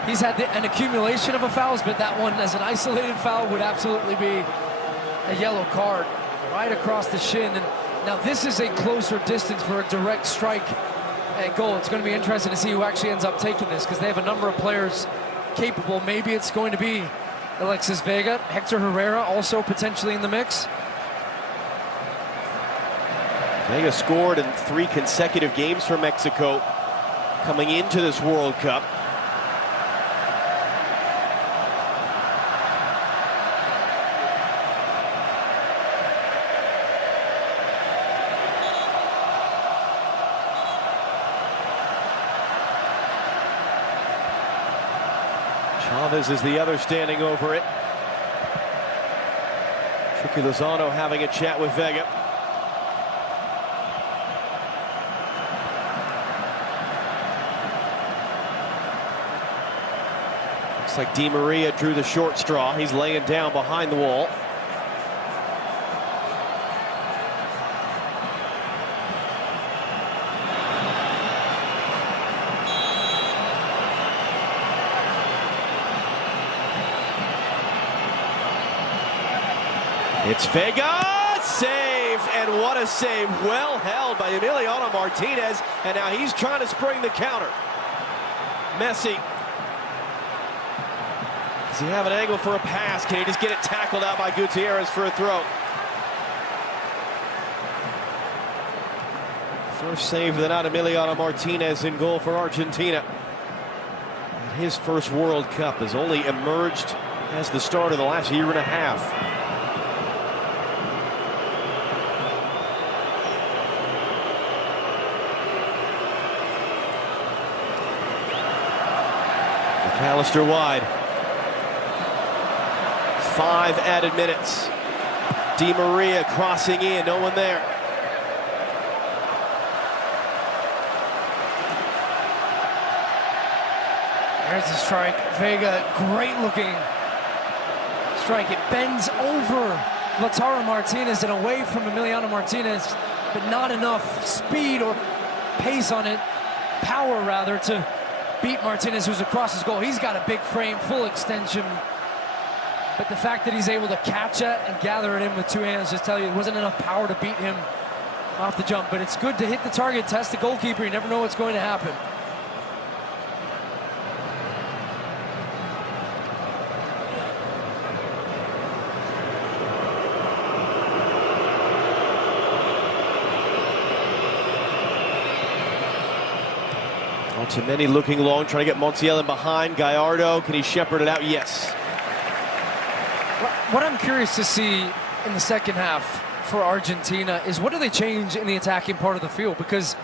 he's had an accumulation of fouls, but that one as an isolated foul would absolutely be a yellow card right across the shin. And now this is a closer distance for a direct strike at goal. It's going to be interesting to see who actually ends up taking this, because they have a number of players capable. Maybe it's going to be Alexis Vega. Hector Herrera also potentially in the mix. Vega scored in 3 consecutive games for Mexico coming into this World Cup. Chavez is the other standing over it. Chucky Lozano having a chat with Vega. Looks like Di Maria drew the short straw. He's laying down behind the wall. It's Vega, save, and what a save. Well held by Emiliano Martinez, and now he's trying to spring the counter. Messi. Does he have an angle for a pass? Can he just get it tackled out by Gutierrez for a throw? First save of the night, Emiliano Martinez in goal for Argentina. His first World Cup has only emerged as the start of the last year and a half. McAllister wide. 5 added minutes. Di Maria crossing in, no one there. There's the strike. Vega, great looking strike. It bends over Lautaro Martinez and away from Emiliano Martinez, but not enough speed or pace on it, power rather, to beat Martinez, who's across his goal. He's got a big frame, full extension, but the fact that he's able to catch it and gather it in with 2 hands just tell you it wasn't enough power to beat him off the jump. But it's good to hit the target, test the goalkeeper. You never know what's going to happen. Otamendi looking long, trying to get Montiel in behind. Gallardo, can he shepherd it out? Yes. What I'm curious to see in the second half for Argentina is what do they change in the attacking part of the field, because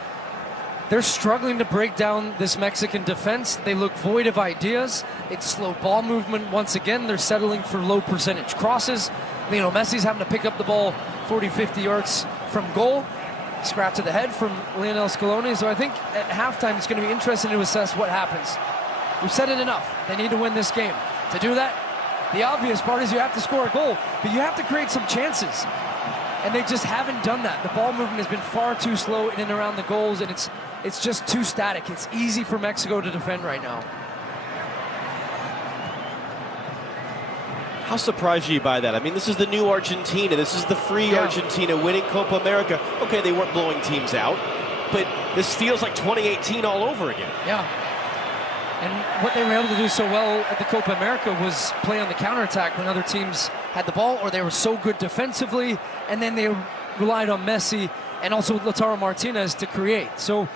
they're struggling to break down this Mexican defense. They look void of ideas. It's slow ball movement once again. They're settling for low percentage crosses. Lionel Messi's having to pick up the ball 40-50 yards from goal. Scratch to the head from Lionel Scaloni. So I think at halftime it's going to be interesting to assess what happens. We've said it enough. They need to win this game. To do that, the obvious part is you have to score a goal, but you have to create some chances. And they just haven't done that. The ball movement has been far too slow in and around the goals, and it's just too static. It's easy for Mexico to defend right now. How surprised are you by that? I mean, this is the new Argentina. This is the free Argentina winning Copa America. Okay, they weren't blowing teams out, but this feels like 2018 all over again. Yeah. And what they were able to do so well at the Copa America was play on the counterattack when other teams had the ball, or they were so good defensively, and then they relied on Messi and also Lautaro Martinez to create. So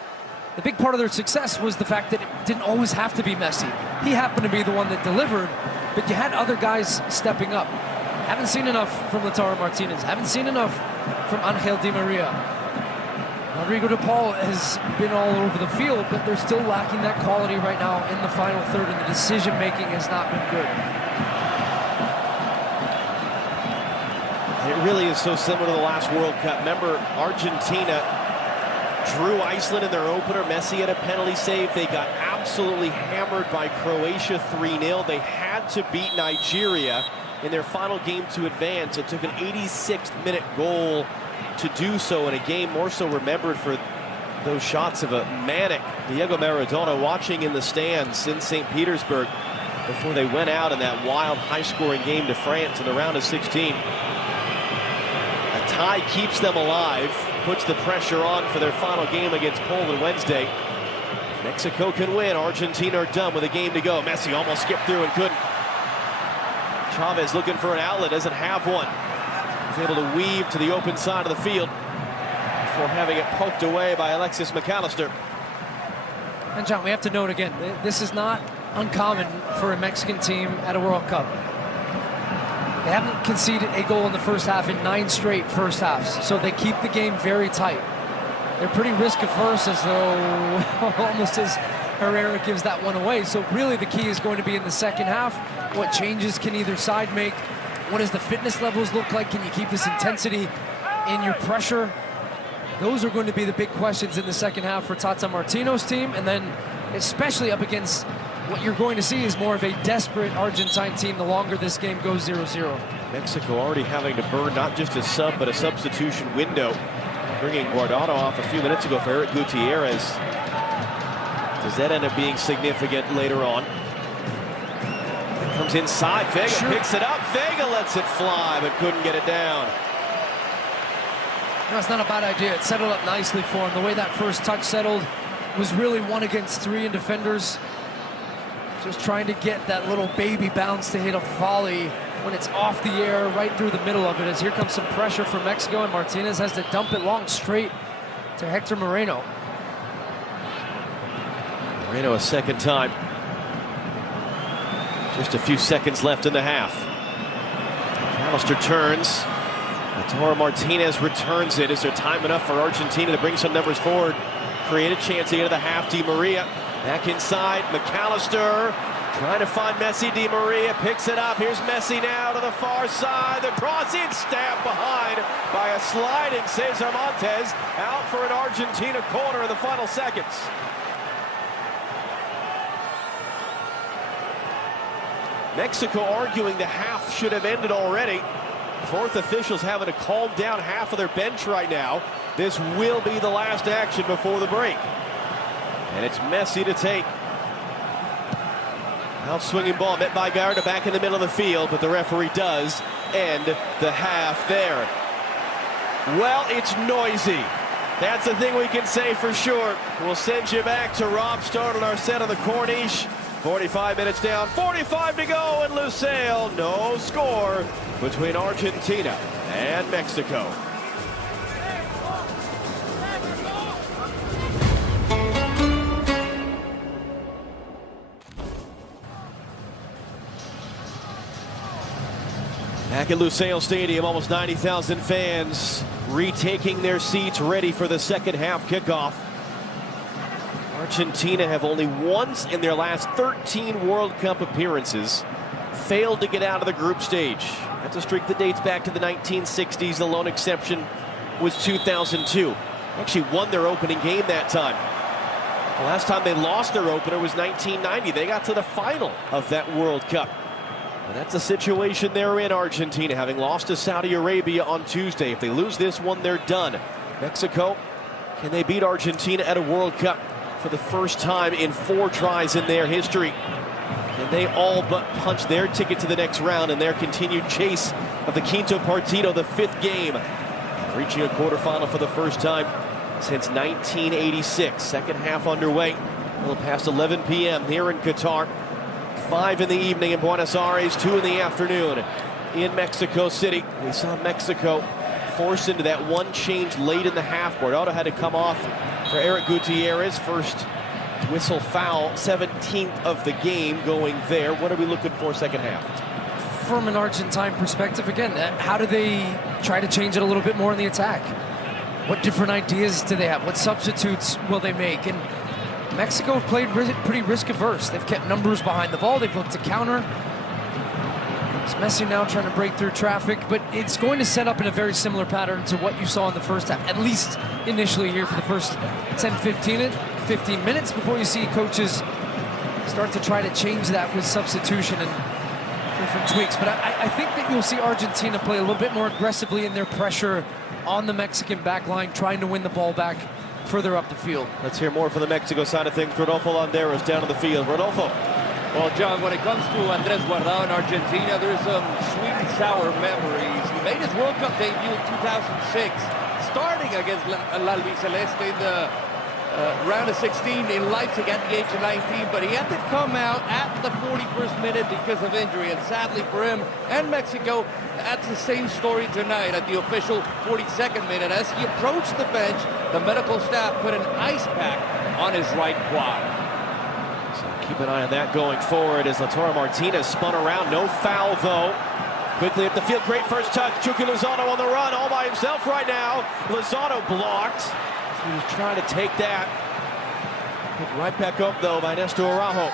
the big part of their success was the fact that it didn't always have to be Messi. He happened to be the one that delivered, but you had other guys stepping up. Haven't seen enough from Lautaro Martinez. Haven't seen enough from Angel Di Maria. Rodrigo de Paul has been all over the field, but they're still lacking that quality right now in the final third, and the decision-making has not been good. It really is so similar to the last World Cup. Remember, Argentina drew Iceland in their opener. Messi had a penalty save. They got absolutely hammered by Croatia 3-0. They had to beat Nigeria in their final game to advance. It took an 86th minute goal to do so in a game more so remembered for those shots of a manic Diego Maradona watching in the stands in St. Petersburg before they went out in that wild high-scoring game to France in the round of 16. A tie keeps them alive, puts the pressure on for their final game against Poland Wednesday. If Mexico can win, Argentina are done with a game to go. Messi almost skipped through and couldn't. Chavez looking for an outlet, doesn't have one. He's able to weave to the open side of the field before having it poked away by Alexis McAllister. And John, we have to note again, this is not uncommon for a Mexican team at a World Cup. They haven't conceded a goal in the first half in 9 straight first halves, so they keep the game very tight. They're pretty risk averse, as though almost as Herrera gives that one away. So really the key is going to be in the second half. What changes can either side make? What does the fitness levels look like? Can you keep this intensity in your pressure? Those are going to be the big questions in the second half for Tata Martino's team, and then especially up against what you're going to see is more of a desperate Argentine team the longer this game goes 0-0. Mexico already having to burn not just a sub, but a substitution window. Bringing Guardado off a few minutes ago for Eric Gutierrez. Does that end up being significant later on? It comes inside, Vega picks it up, Vega lets it fly, but couldn't get it down. No, it's not a bad idea. It settled up nicely for him. The way that first touch settled was really 1 against 3 in defenders. Just trying to get that little baby bounce to hit a volley when it's off the air right through the middle of it, as here comes some pressure from Mexico, and Martinez has to dump it long straight to Hector Moreno. Moreno a second time. Just a few seconds left in the half. McAllister turns. Lautaro Martinez returns it. Is there time enough for Argentina to bring some numbers forward? Create a chance to get to the half. Di Maria back inside. McAllister trying to find Messi. Di Maria picks it up. Here's Messi now to the far side. The cross in, stabbed behind by a sliding Cesar Montes. Out for an Argentina corner in the final seconds. Mexico arguing the half should have ended already. Fourth officials having to calm down half of their bench right now. This will be the last action before the break. And it's Messi to take. Out swinging ball met by Garda back in the middle of the field, but the referee does end the half there. Well, it's noisy. That's the thing we can say for sure. We'll send you back to Rob started our set on the Corniche. 45 minutes down, 45 to go in Lusail. No score between Argentina and Mexico. Back at Lusail Stadium, almost 90,000 fans retaking their seats, ready for the second half kickoff. Argentina have only once in their last 13 World Cup appearances failed to get out of the group stage. That's a streak that dates back to the 1960s. The lone exception was 2002. Actually won their opening game that time. The last time they lost their opener was 1990. They got to the final of that World Cup. And that's the situation they're in, Argentina, having lost to Saudi Arabia on Tuesday. If they lose this one, they're done. Mexico, can they beat Argentina at a World Cup for the first time in 4 tries in their history? And they all but punch their ticket to the next round in their continued chase of the Quinto Partido, the 5th game, reaching a quarterfinal for the first time since 1986. Second half underway, a little past 11 p.m. here in Qatar. 5 in the evening in Buenos Aires, 2 in the afternoon in Mexico City. We saw Mexico forced into that one change late in the half. Guardado had to come off for Eric Gutierrez. First whistle foul, 17th of the game going there. What are we looking for second half? From an Argentine perspective, again, how do they try to change it a little bit more in the attack? What different ideas do they have? What substitutes will they make? And Mexico have played pretty risk-averse. They've kept numbers behind the ball. They've looked to counter. It's Messi now trying to break through traffic, but it's going to set up in a very similar pattern to what you saw in the first half, at least initially here for the first 10-15 minutes before you see coaches start to try to change that with substitution. And for different tweaks. But I think that you'll see Argentina play a little bit more aggressively in their pressure on the Mexican back line, trying to win the ball back further up the field. Let's hear more from the Mexico side of things. Rodolfo Landeros down on the field. Rodolfo. Well, John, when it comes to Andrés Guardado in Argentina, there's some sweet and sour memories. He made his World Cup debut in 2006, starting against La Albiceleste in the round of 16 in Leipzig at the age of 19, but he had to come out at the 41st minute because of injury, and sadly for him and Mexico, that's the same story tonight at the official 42nd minute. As he approached the bench, the medical staff put an ice pack on his right quad. Keep an eye on that going forward as Lautaro Martinez spun around. No foul, though. Quickly at the field. Great first touch. Chucky Lozano on the run all by himself right now. Lozano blocked. He was trying to take that. Picked right back up, though, by Nestor Araujo.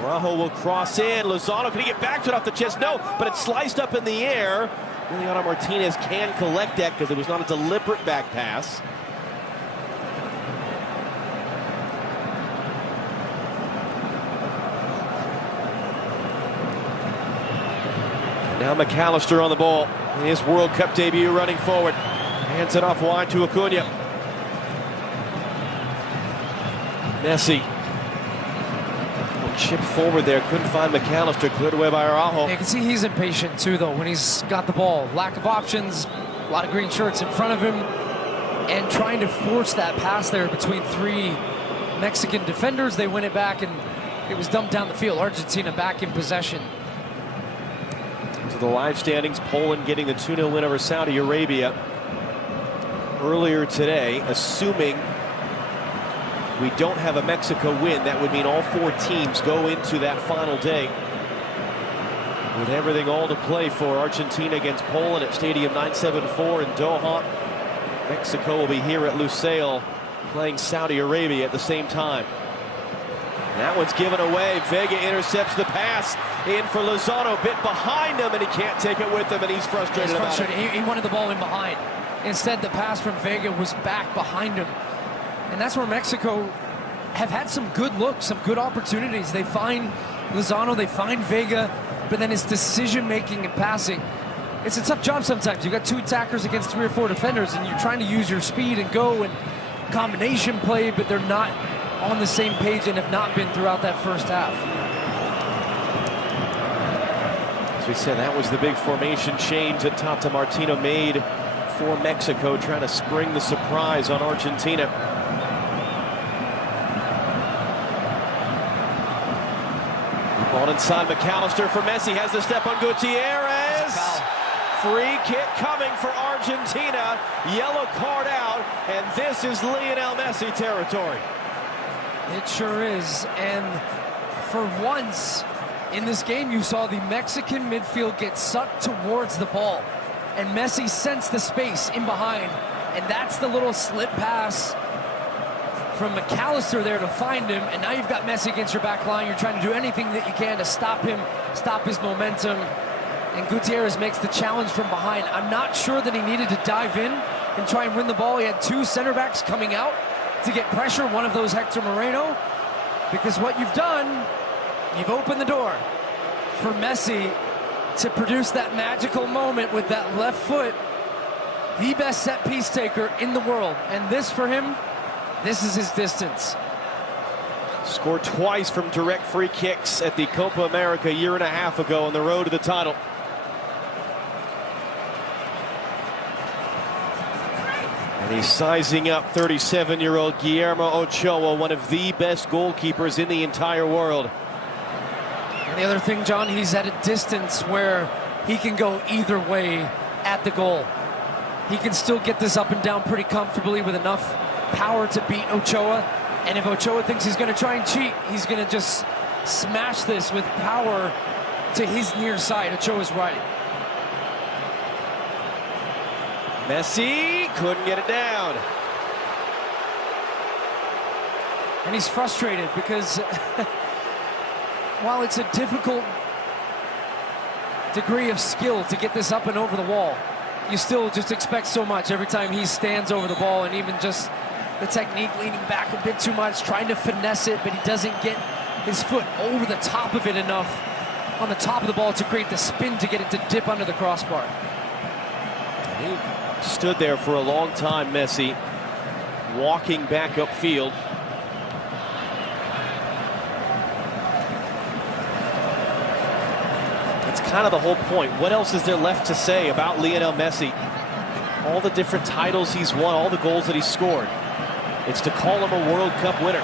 Araujo will cross in. Lozano, can he get back to it off the chest? No, but it's sliced up in the air. Liliana Martinez can collect that because it was not a deliberate back pass. Now McAllister on the ball in his World Cup debut, running forward. Hands it off wide to Acuna. Messi. Chip forward there, couldn't find McAllister, cleared away by Araujo. You can see he's impatient too, though, when he's got the ball. Lack of options, a lot of green shirts in front of him, and trying to force that pass there between three Mexican defenders. They win it back, and it was dumped down the field. Argentina back in possession. To the live standings, Poland getting the 2-0 win over Saudi Arabia earlier today. Assuming we don't have a Mexico win, that would mean all four teams go into that final day with everything all to play for. Argentina against Poland at Stadium 974 in Doha. Mexico will be here at Lusail playing Saudi Arabia at the same time. That one's given away. Vega intercepts the pass in for Lozano, bit behind him, and he can't take it with him, and he's frustrated about it. He wanted the ball in behind. Instead, the pass from Vega was back behind him. And that's where Mexico have had some good looks, some good opportunities. They find Lozano, they find Vega, but then it's decision-making and passing. It's a tough job sometimes. You've got two attackers against 3 or 4 defenders, and you're trying to use your speed and go and combination play, but they're not on the same page and have not been throughout that first half. As we said, that was the big formation change that Tata Martino made for Mexico, trying to spring the surprise on Argentina. Ball inside, McAllister for Messi, has the step on Gutierrez. Free kick coming for Argentina. Yellow card out, and this is Lionel Messi territory. It sure is, and for once in this game, you saw the Mexican midfield get sucked towards the ball, and Messi sensed the space in behind, and that's the little slip pass from McAllister there to find him, and now you've got Messi against your back line. You're trying to do anything that you can to stop him, stop his momentum, and Gutierrez makes the challenge from behind. I'm not sure that he needed to dive in and try and win the ball. He had two center backs coming out to get pressure, one of those Hector Moreno, because what you've done, you've opened the door for Messi to produce that magical moment with that left foot, the best set piece taker in the world, and this for him, this is his distance. Scored twice from direct free kicks at the Copa America a year and a half ago on the road to the title. And he's sizing up 37-year-old Guillermo Ochoa, one of the best goalkeepers in the entire world. And the other thing, John, he's at a distance where he can go either way at the goal. He can still get this up and down pretty comfortably with enough power to beat Ochoa. And if Ochoa thinks he's going to try and cheat, he's going to just smash this with power to his near side. Ochoa's right. Messi couldn't get it down. And he's frustrated because while it's a difficult degree of skill to get this up and over the wall, you still just expect so much every time he stands over the ball, and even just the technique leaning back a bit too much, trying to finesse it, but he doesn't get his foot over the top of it enough on the top of the ball to create the spin to get it to dip under the crossbar. He stood there for a long time, Messi, walking back upfield. That's kind of the whole point. What else is there left to say about Lionel Messi? All the different titles he's won, all the goals that he's scored. It's to call him a World Cup winner.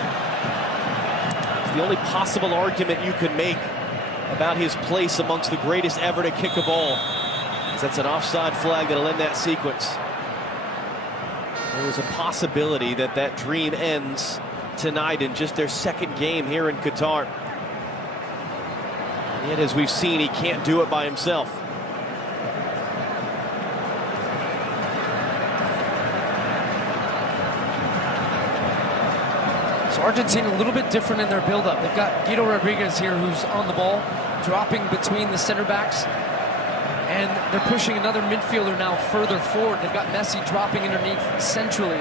It's the only possible argument you can make about his place amongst the greatest ever to kick a ball. That's an offside flag that'll end that sequence. There is a possibility that that dream ends tonight in just their second game here in Qatar. And yet, as we've seen, he can't do it by himself. So Argentina a little bit different in their build-up. They've got Guido Rodriguez here who's on the ball, dropping between the center backs. And they're pushing another midfielder now further forward. They've got Messi dropping underneath centrally.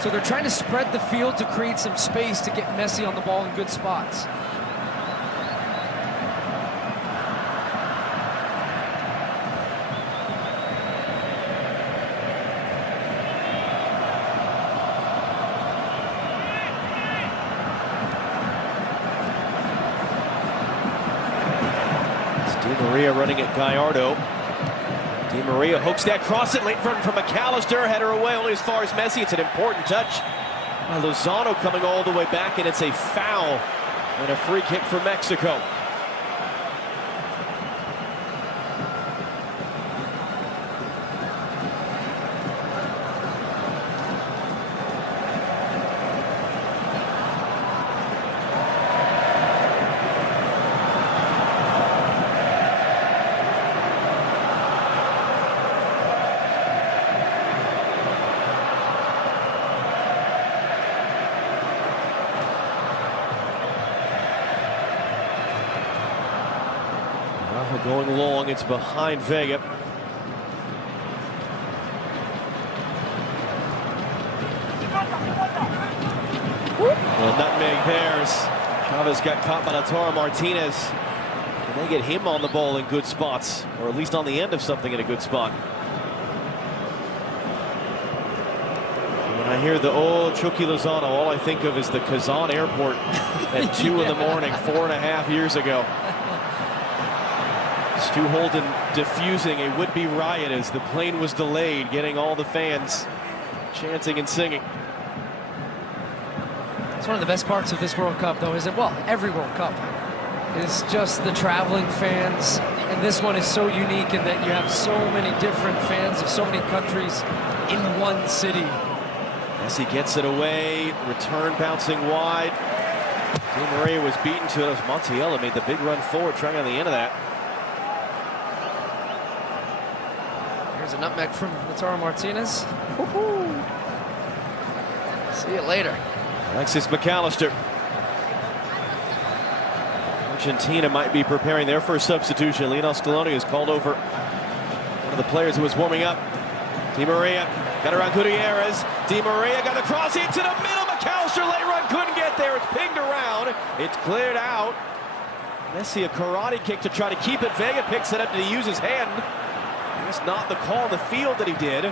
So they're trying to spread the field to create some space to get Messi on the ball in good spots. Di Maria running at Gallardo. Di Maria hooks that cross it late front from McAllister. Header away only as far as Messi. It's an important touch. Lozano coming all the way back, and it's a foul and a free kick for Mexico. Going long, it's behind Vega. The nutmeg pairs. Chavez got caught by Lautaro Martinez. Can they get him on the ball in good spots, or at least on the end of something in a good spot? When I hear the Chucky Lozano, all I think of is the Kazan airport at 2 in the morning, 4.5 years ago. Stu Holden diffusing a would-be riot as the plane was delayed, getting all the fans chanting and singing. It's one of the best parts of this World Cup, though, is it? Well, every World Cup is just the traveling fans. And this one is so unique in that you have so many different fans of so many countries in one city. Messi gets it away, return bouncing wide. Di Maria was beaten to it as Montiel made the big run forward, trying on the end of that. Here's a nutmeg from Lautaro Martinez. See you later. Alexis McAllister. Argentina might be preparing their first substitution. Lionel Scaloni has called over one of the players who was warming up. Di Maria got around Gutierrez. Di Maria got the cross into the middle. McAllister late run, couldn't get there. It's pinged around. It's cleared out. Messi a karate kick to try to keep it. Vega picks it up. Did he use his hand? It's not the call in the field that he did.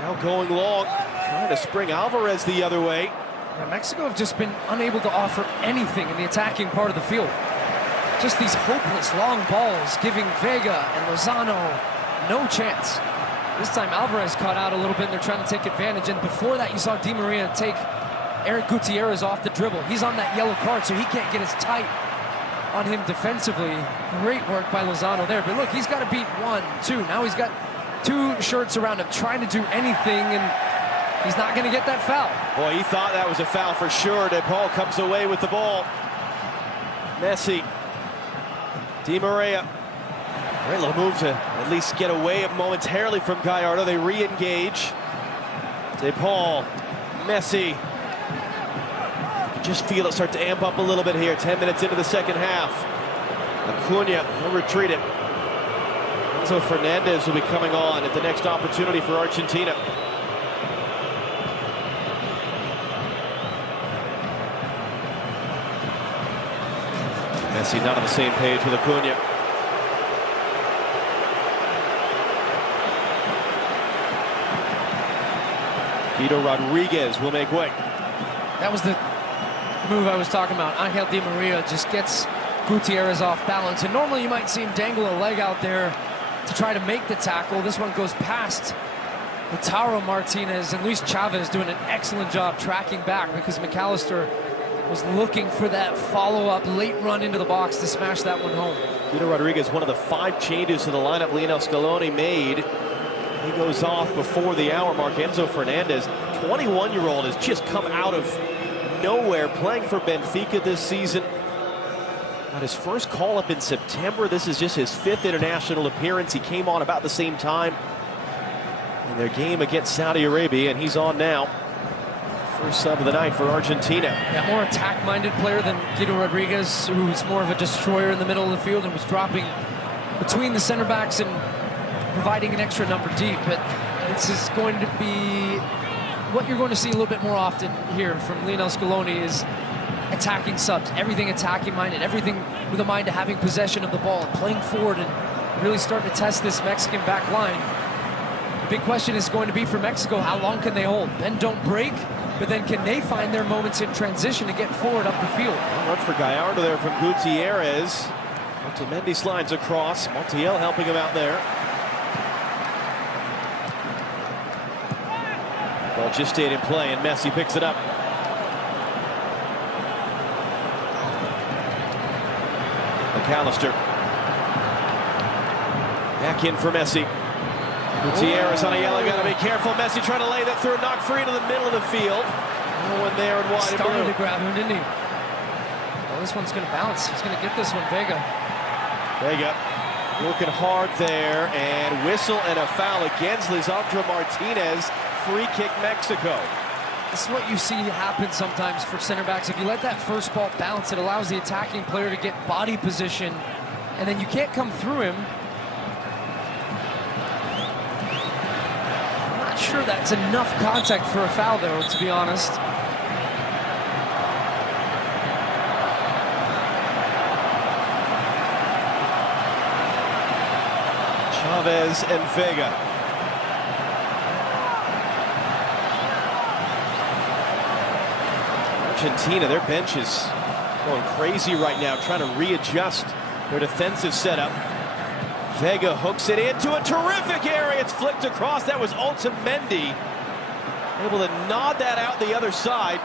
Now going long, trying to spring Alvarez the other way. Yeah, Mexico have just been unable to offer anything in the attacking part of the field. Just these hopeless long balls, giving Vega and Lozano no chance. This time Alvarez caught out a little bit and they're trying to take advantage. And before that, you saw Di Maria take Eric Gutierrez off the dribble. He's on that yellow card, so he can't get as tight on him defensively. Great work by Lozano there. But look, he's got to beat 1, 2. Now he's got 2 shirts around him trying to do anything, and he's not going to get that foul. Boy, he thought that was a foul for sure. De Paul comes away with the ball. Messi. Di Maria. Great little move to at least get away momentarily from Gallardo. They re-engage. De Paul. Messi. Just feel it start to amp up a little bit here. 10 minutes into the second half. Acuna will retreat it. Enzo Fernandez will be coming on at the next opportunity for Argentina. Messi not on the same page with Acuna. Guido Rodriguez will make way. That was the move I was talking about. Angel Di Maria just gets Gutierrez off balance. And normally you might see him dangle a leg out there to try to make the tackle. This one goes past Lautaro Martinez, and Luis Chavez doing an excellent job tracking back because McAllister was looking for that follow-up late run into the box to smash that one home. Guido Rodriguez, one of the 5 changes to the lineup Lionel Scaloni made. He goes off before the hour mark. Enzo Fernandez, 21-year-old, has just come out of nowhere, playing for Benfica this season. Got his first call-up in September. This is just his 5th international appearance. He came on about the same time in their game against Saudi Arabia, and he's on now. First sub of the night for Argentina. Yeah, more attack-minded player than Guido Rodriguez, who's more of a destroyer in the middle of the field and was dropping between the center backs and providing an extra number deep. But this is going to be what you're going to see a little bit more often here from Lionel Scaloni is attacking subs, everything attacking minded, everything with a mind to having possession of the ball and playing forward and really starting to test this Mexican back line. The big question is going to be for Mexico, how long can they hold? Then don't break, but then can they find their moments in transition to get forward up the field? Run for Gallardo there from Gutierrez. Otamendi slides across. Montiel helping him out there. Ball just stayed in play, and Messi picks it up. McAllister. Back in for Messi. Gutierrez on a yellow, gotta be careful. Messi trying to lay that through, knocked free to the middle of the field. No one there and wide. Started to grab him, didn't he? Well, this one's gonna bounce. He's gonna get this one, Vega. Vega working hard there, and whistle and a foul against Lisandro Martinez. Free kick Mexico. This is what you see happen sometimes for center backs. If you let that first ball bounce, it allows the attacking player to get body position, and then you can't come through him. I'm not sure that's enough contact for a foul, though, to be honest. Chavez and Vega. Argentina, their bench is going crazy right now, trying to readjust their defensive setup. Vega hooks it into a terrific area. It's flicked across. That was Otamendi, able to nod that out the other side.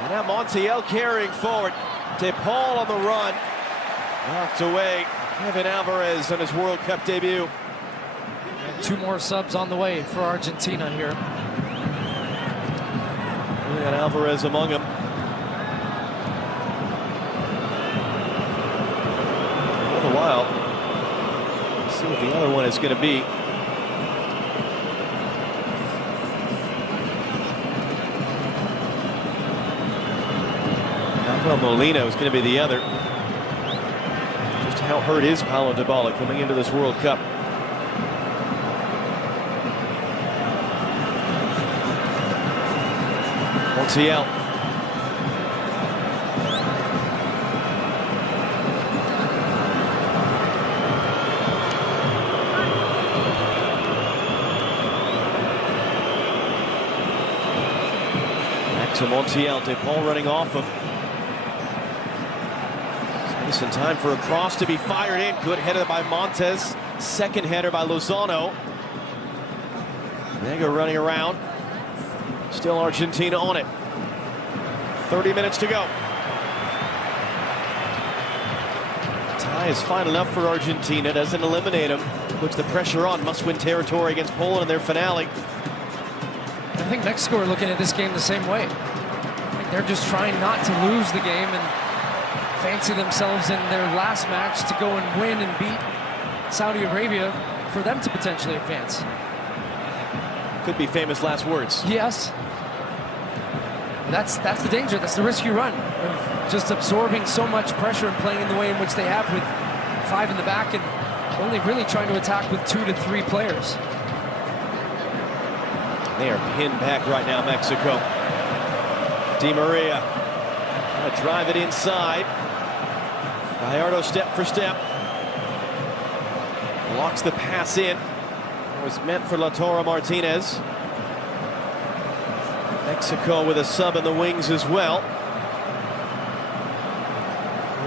And now Montiel carrying forward. De Paul on the run. Knocked away. Kevin Alvarez on his World Cup debut. And 2 more subs on the way for Argentina here. We got Alvarez among them. A while. Let's see what the other one is going to be. Manuel Molina is going to be the other. Just how hurt is Paulo Dybala coming into this World Cup? Montiel. To Montiel, De Paul running off him. Space and time for a cross to be fired in. Good header by Montes. Second header by Lozano. Vega running around. Still Argentina on it. 30 minutes to go. Tie is fine enough for Argentina. Doesn't eliminate them. Puts the pressure on. Must win territory against Poland in their finale. I think Mexico are looking at this game the same way. I think they're just trying not to lose the game and fancy themselves in their last match to go and win and beat Saudi Arabia for them to potentially advance. Could be famous last words. Yes. That's the danger. That's the risk you run of just absorbing so much pressure and playing in the way in which they have with 5 in the back and only really trying to attack with 2 to 3 players. They are pinned back right now, Mexico. Di Maria trying to drive it inside. Gallardo step for step. Blocks the pass in. It was meant for Lautaro Martinez. Mexico with a sub in the wings as well.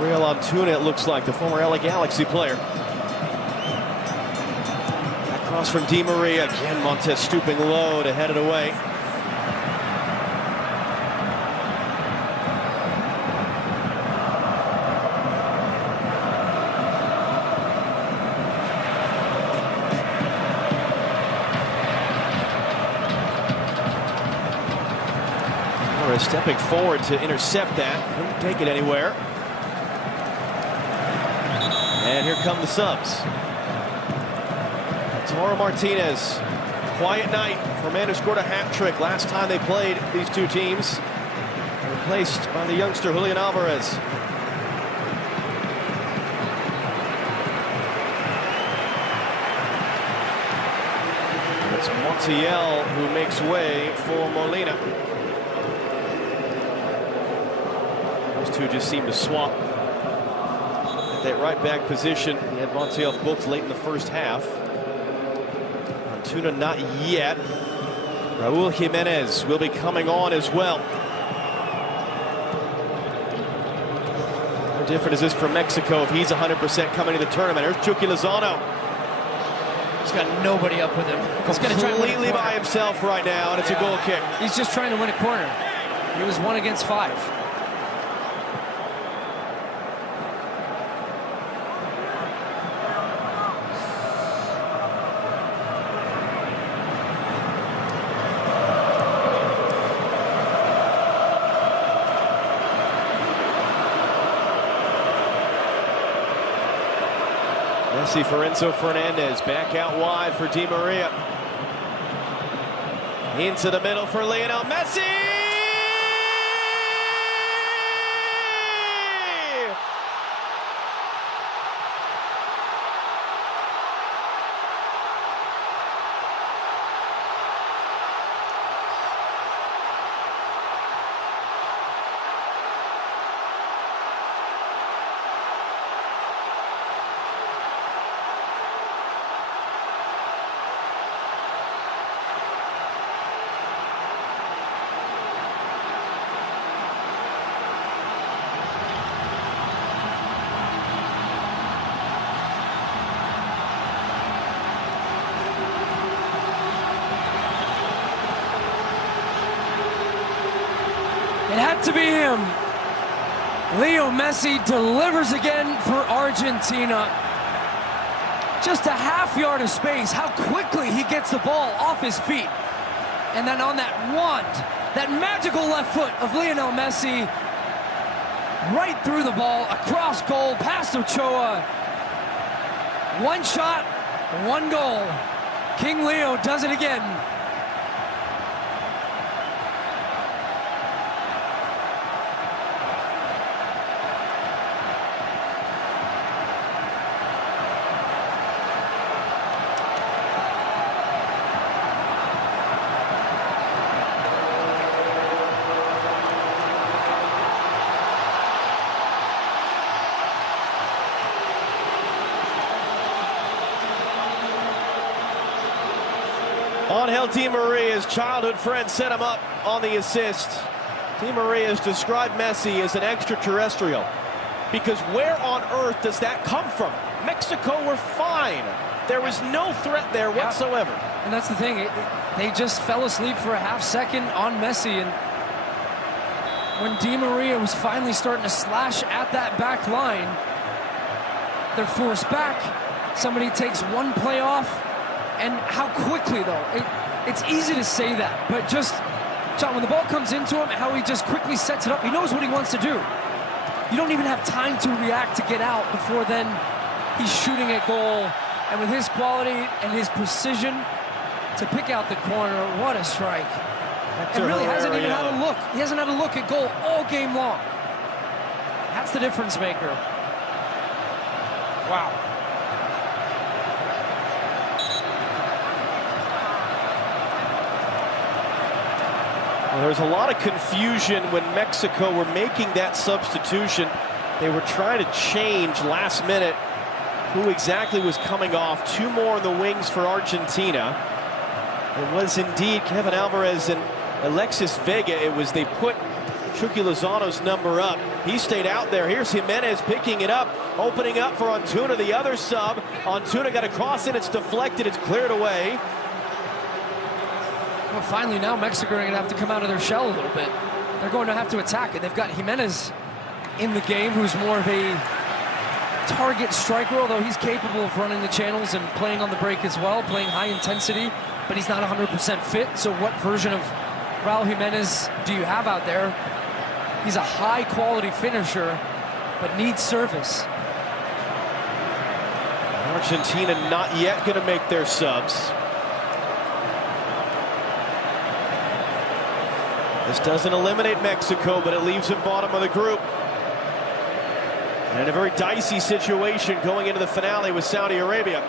Real Antuna, it looks like, the former LA Galaxy player. That cross from Di Maria. Again, Montes stooping low to head it away. Stepping forward to intercept that. Couldn't take it anywhere. And here come the subs. Lautaro Martinez. Quiet night for a man who scored a hat trick last time they played, these two teams. Replaced by the youngster Julian Alvarez. It's Montiel who makes way for Molina. Two just seem to swap at that right back position. He had Montiel booked late in the first half. Antuna not yet. Raul Jimenez will be coming on as well. How different is this for Mexico if he's 100% coming to the tournament? There's Chucky Lozano. He's got nobody up with him. He's going to try completely by himself right now, and it's a goal kick. He's just trying to win a corner. He was 1 against 5. Messi for Enzo Fernandez, back out wide for Di Maria. Into the middle for Lionel Messi! It had to be him. Leo Messi delivers again for Argentina. Just a half yard of space. How quickly he gets the ball off his feet. And then on that wand, that magical left foot of Lionel Messi, right through the ball, across goal, past Ochoa. One shot, one goal. King Leo does it again. Angel Di Maria's childhood friend set him up on the assist. Di Maria has described Messi as an extraterrestrial, because where on earth does that come from? Mexico were fine. There was no threat there whatsoever. And that's the thing. They just fell asleep for a half second on Messi. And when Di Maria was finally starting to slash at that back line, they're forced back. Somebody takes one play off. And how quickly, though. It's easy to say that, but just, John, when the ball comes into him, how he just quickly sets it up, he knows what he wants to do. You don't even have time to react to get out before then he's shooting at goal. And with his quality and his precision to pick out the corner, what a strike. And really hasn't even had a look. He hasn't had a look at goal all game long. That's the difference maker. Wow. Well, there was a lot of confusion when Mexico were making that substitution. They were trying to change last minute who exactly was coming off. 2 more in the wings for Argentina. It was indeed Kevin Alvarez and Alexis Vega. They put Chucky Lozano's number up. He stayed out there. Here's Jimenez picking it up, opening up for Antuna, the other sub. Antuna got a cross in, it's deflected, it's cleared away. Well, finally now Mexico are going to have to come out of their shell a little bit. They're going to have to attack it. They've got Jimenez in the game, who's more of a target striker, although he's capable of running the channels and playing on the break as well, playing high intensity, but he's not 100% fit. So what version of Raul Jimenez do you have out there? He's a high-quality finisher, but needs service. Argentina not yet going to make their subs. This doesn't eliminate Mexico, but it leaves them bottom of the group. And in a very dicey situation going into the finale with Saudi Arabia.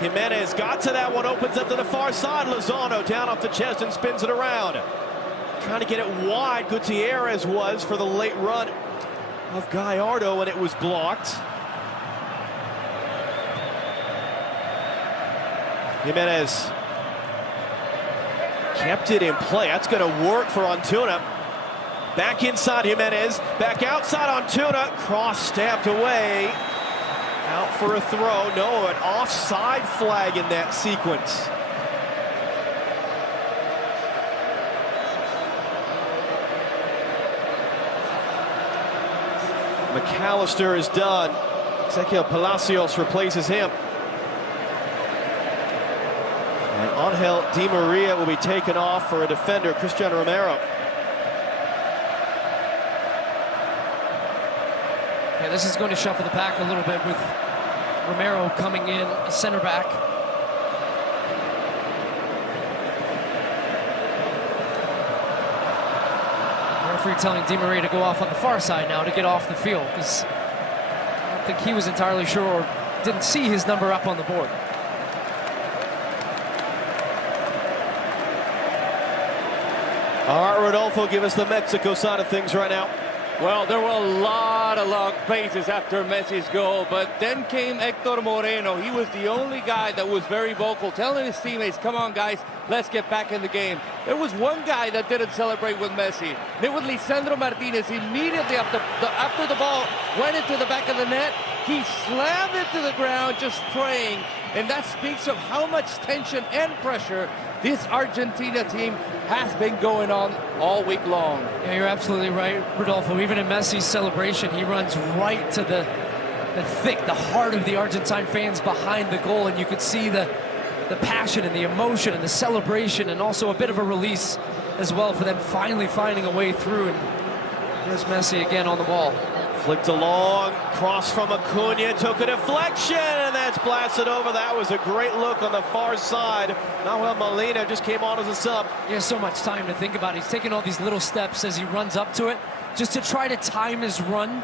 Jimenez got to that one, opens up to the far side. Lozano down off the chest and spins it around. Trying to get it wide, Gutierrez was for the late run of Gallardo, and it was blocked. Jimenez kept it in play. That's going to work for Antuna. Back inside Jimenez, back outside Antuna. Cross stabbed away. Out for a throw. No, an offside flag in that sequence. McAllister is done. Ezequiel Palacios replaces him. And Angel Di Maria will be taken off for a defender, Cristian Romero. Yeah, this is going to shuffle the pack a little bit with Romero coming in, center back. Referee telling Di Maria to go off on the far side now to get off the field, because I don't think he was entirely sure or didn't see his number up on the board. All right, Rodolfo, give us the Mexico side of things right now. Well, there were a lot of long faces after Messi's goal, but then came Hector Moreno. He was the only guy that was very vocal, telling his teammates, come on, guys, let's get back in the game. There was one guy that didn't celebrate with Messi. It was Lisandro Martinez. Immediately after the ball went into the back of the net, he slammed it to the ground, just praying. And that speaks of how much tension and pressure this Argentina team has been going on all week long. Yeah, you're absolutely right, Rodolfo. Even in Messi's celebration, he runs right to the heart of the Argentine fans behind the goal, and you could see the passion and the emotion and the celebration, and also a bit of a release as well for them finally finding a way through. And here's Messi again on the ball. Flicked along, cross from Acuna, took a deflection, and that's blasted over. That was a great look on the far side. Nahuel Molina just came on as a sub. He has so much time to think about. He's taking all these little steps as he runs up to it, just to try to time his run,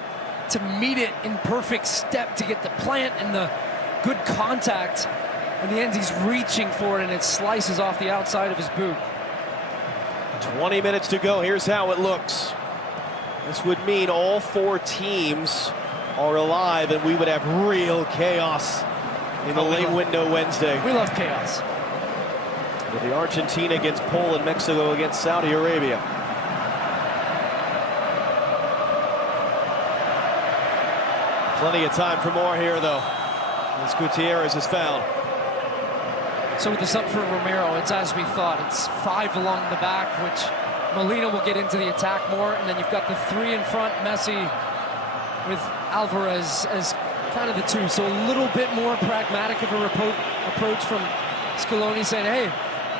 to meet it in perfect step, to get the plant and the good contact. In the end, he's reaching for it, and it slices off the outside of his boot. 20 minutes to go. Here's how it looks. This would mean all 4 teams are alive, and we would have real chaos in the late window Wednesday. We love chaos. With the Argentina against Poland, Mexico against Saudi Arabia. Plenty of time for more here, though, as Gutierrez is fouled. So with the sub for Romero, it's as we thought. It's 5 along the back, which Molina will get into the attack more, and then you've got the 3 in front, Messi with Alvarez as kind of the 2. So a little bit more pragmatic of a approach from Scaloni, saying, hey,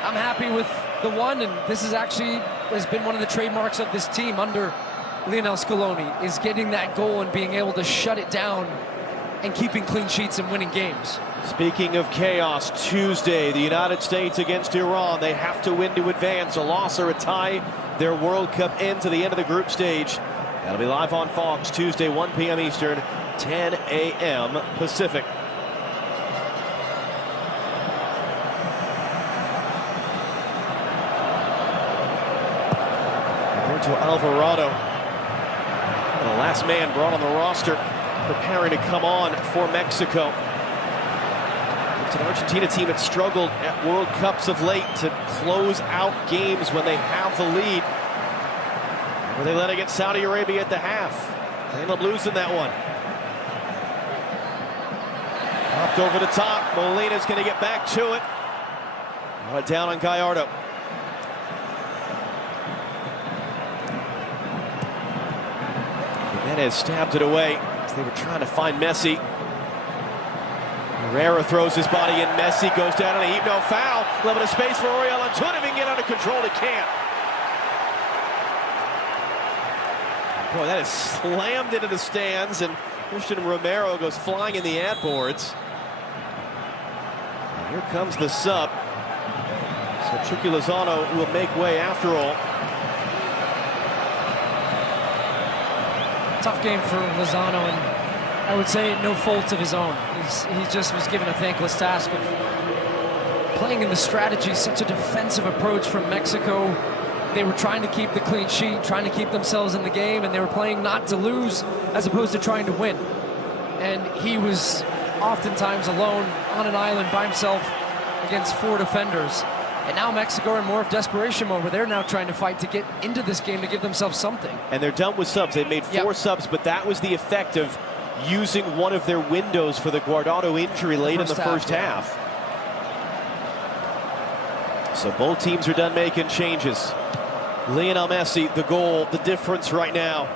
I'm happy with the 1, and this is actually has been one of the trademarks of this team under Lionel Scaloni, is getting that goal and being able to shut it down and keeping clean sheets and winning games. Speaking of chaos, Tuesday, the United States against Iran. They have to win to advance. A loss or a tie, their World Cup ends to the end of the group stage. That'll be live on Fox Tuesday, 1 p.m. Eastern, 10 a.m. Pacific. Roberto Alvarado. The last man brought on the roster, preparing to come on for Mexico. It's an Argentina team that struggled at World Cups of late to close out games when they have the lead. Where they led against Saudi Arabia at the half. They ended up losing that one. Popped over the top. Molina's going to get back to it. Down on Gallardo. Jimenez stabbed it away as they were trying to find Messi. Herrera throws his body in. Messi goes down on a heap. No foul. A little bit of space for Oriol Antuna. If he can get under control, he can't. Boy, that is slammed into the stands, and Christian Romero goes flying in the ad boards. And here comes the sub. So Chucky Lozano will make way after all. Tough game for Lozano, and I would say no fault of his own. He just was given a thankless task of playing in the strategy, such a defensive approach from Mexico. They were trying to keep the clean sheet, trying to keep themselves in the game, and they were playing not to lose as opposed to trying to win. And he was oftentimes alone on an island by himself against 4 defenders. And now Mexico are in more of desperation mode, where they're now trying to fight to get into this game to give themselves something. And they're done with subs. They made 4 subs, but that was the effect of using one of their windows for the Guardado injury late in the first half. So both teams are done making changes. Lionel Messi, the goal, the difference right now,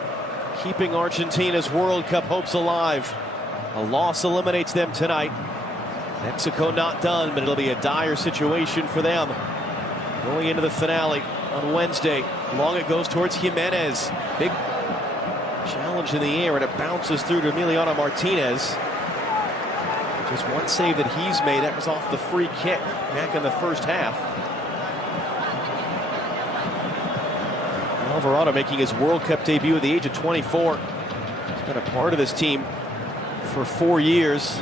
keeping Argentina's World Cup hopes alive. A loss eliminates them tonight. Mexico not done, but it'll be a dire situation for them going into the finale on Wednesday. Long it goes towards Jimenez. Big challenge in the air, and it bounces through to Emiliano Martinez. Just one save that he's made. That was off the free kick back in the first half. Alvarado making his World Cup debut at the age of 24. He's been a part of this team for 4 years.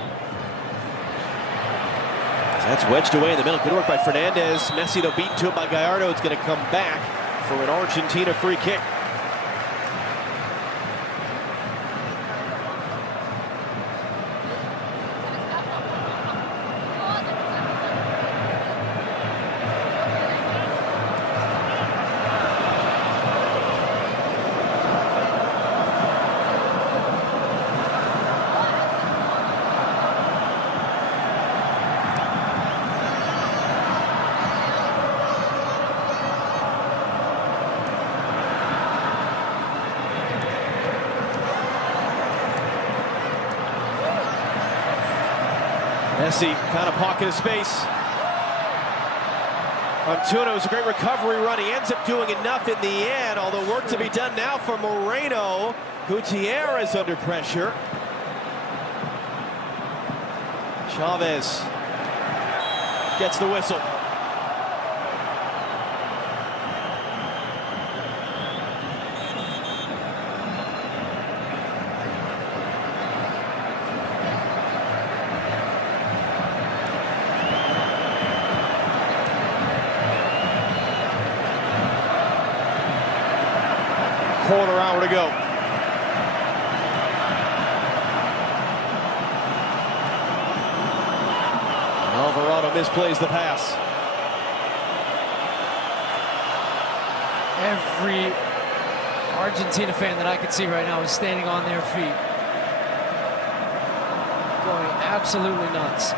That's wedged away in the middle. Good work by Fernandez. Messi, though, beaten to it by Gallardo. It's going to come back for an Argentina free kick. Messi found a pocket of space. Antuna was a great recovery run. He ends up doing enough in the end, although work to be done now for Moreno. Gutierrez under pressure. Chavez gets the whistle. Quarter hour to go. Alvarado misplays the pass. Every Argentina fan that I could see right now is standing on their feet, going absolutely nuts.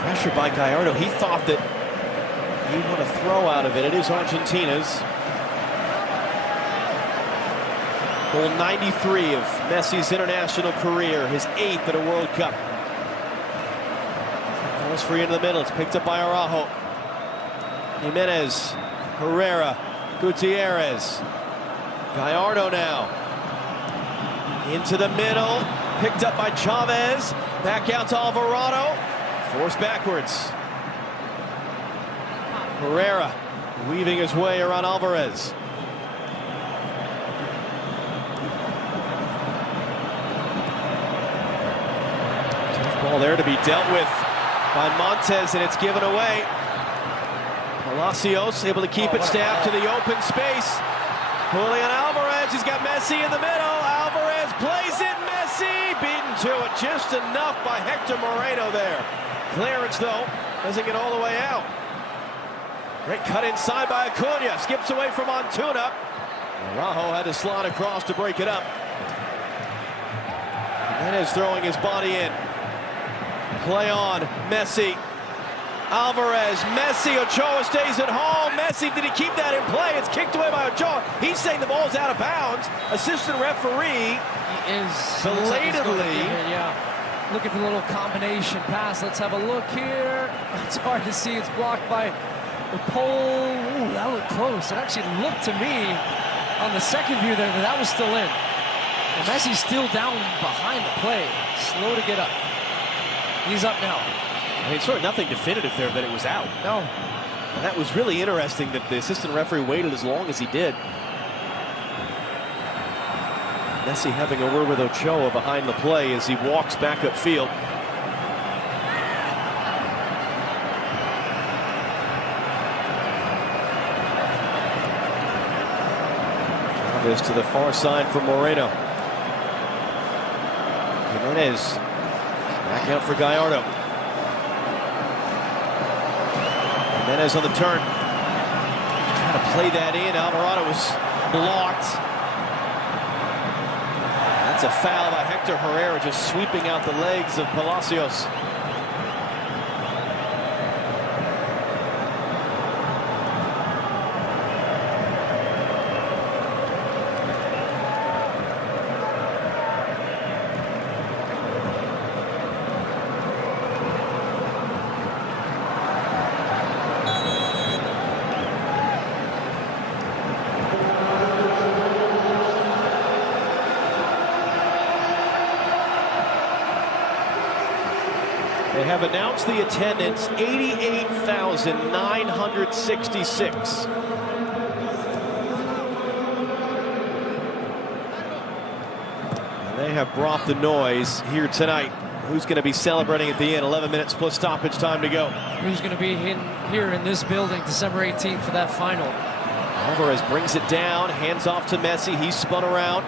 Pressure by Gallardo. He thought that he want to throw out of it. It is Argentina's. Goal 93 of Messi's international career, his 8th at a World Cup. Falls free into the middle. It's picked up by Araujo. Jimenez, Herrera, Gutierrez. Gallardo now. Into the middle. Picked up by Chavez. Back out to Alvarado. Forced backwards. Herrera weaving his way around Alvarez. Ball there to be dealt with by Montez, and it's given away. Palacios able to keep it stabbed to the open space. Julian Alvarez, he's got Messi in the middle. Alvarez plays it, Messi beaten to it just enough by Hector Moreno there. Clearance though, doesn't get all the way out. Great cut inside by Acuna, skips away from Antuna. Araujo had to slide across to break it up. Jimenez throwing his body in. Play on, Messi. Alvarez, Messi, Ochoa stays at home. Messi, did he keep that in play? It's kicked away by Ochoa. He's saying the ball's out of bounds. Assistant referee is belatedly. Looking for a little combination pass. Let's have a look here. It's hard to see. It's blocked by the pole. Ooh, that looked close. It actually looked to me on the second view there that was still in. And Messi's still down behind the play. Slow to get up. He's up now. I mean, sort of nothing definitive there that it was out. No. And that was really interesting that the assistant referee waited as long as he did. Messi having a word with Ochoa behind the play as he walks back upfield. Chavez to the far side for Moreno. Jimenez back out for Gallardo. Jimenez on the turn. Trying to play that in. Alvarado was blocked. That's a foul by Hector Herrera, just sweeping out the legs of Palacios. They have announced the attendance, 88,966. And they have brought the noise here tonight. Who's going to be celebrating at the end? 11 minutes plus stoppage time to go. Who's going to be here in this building December 18th for that final? Alvarez brings it down, hands off to Messi. He's spun around.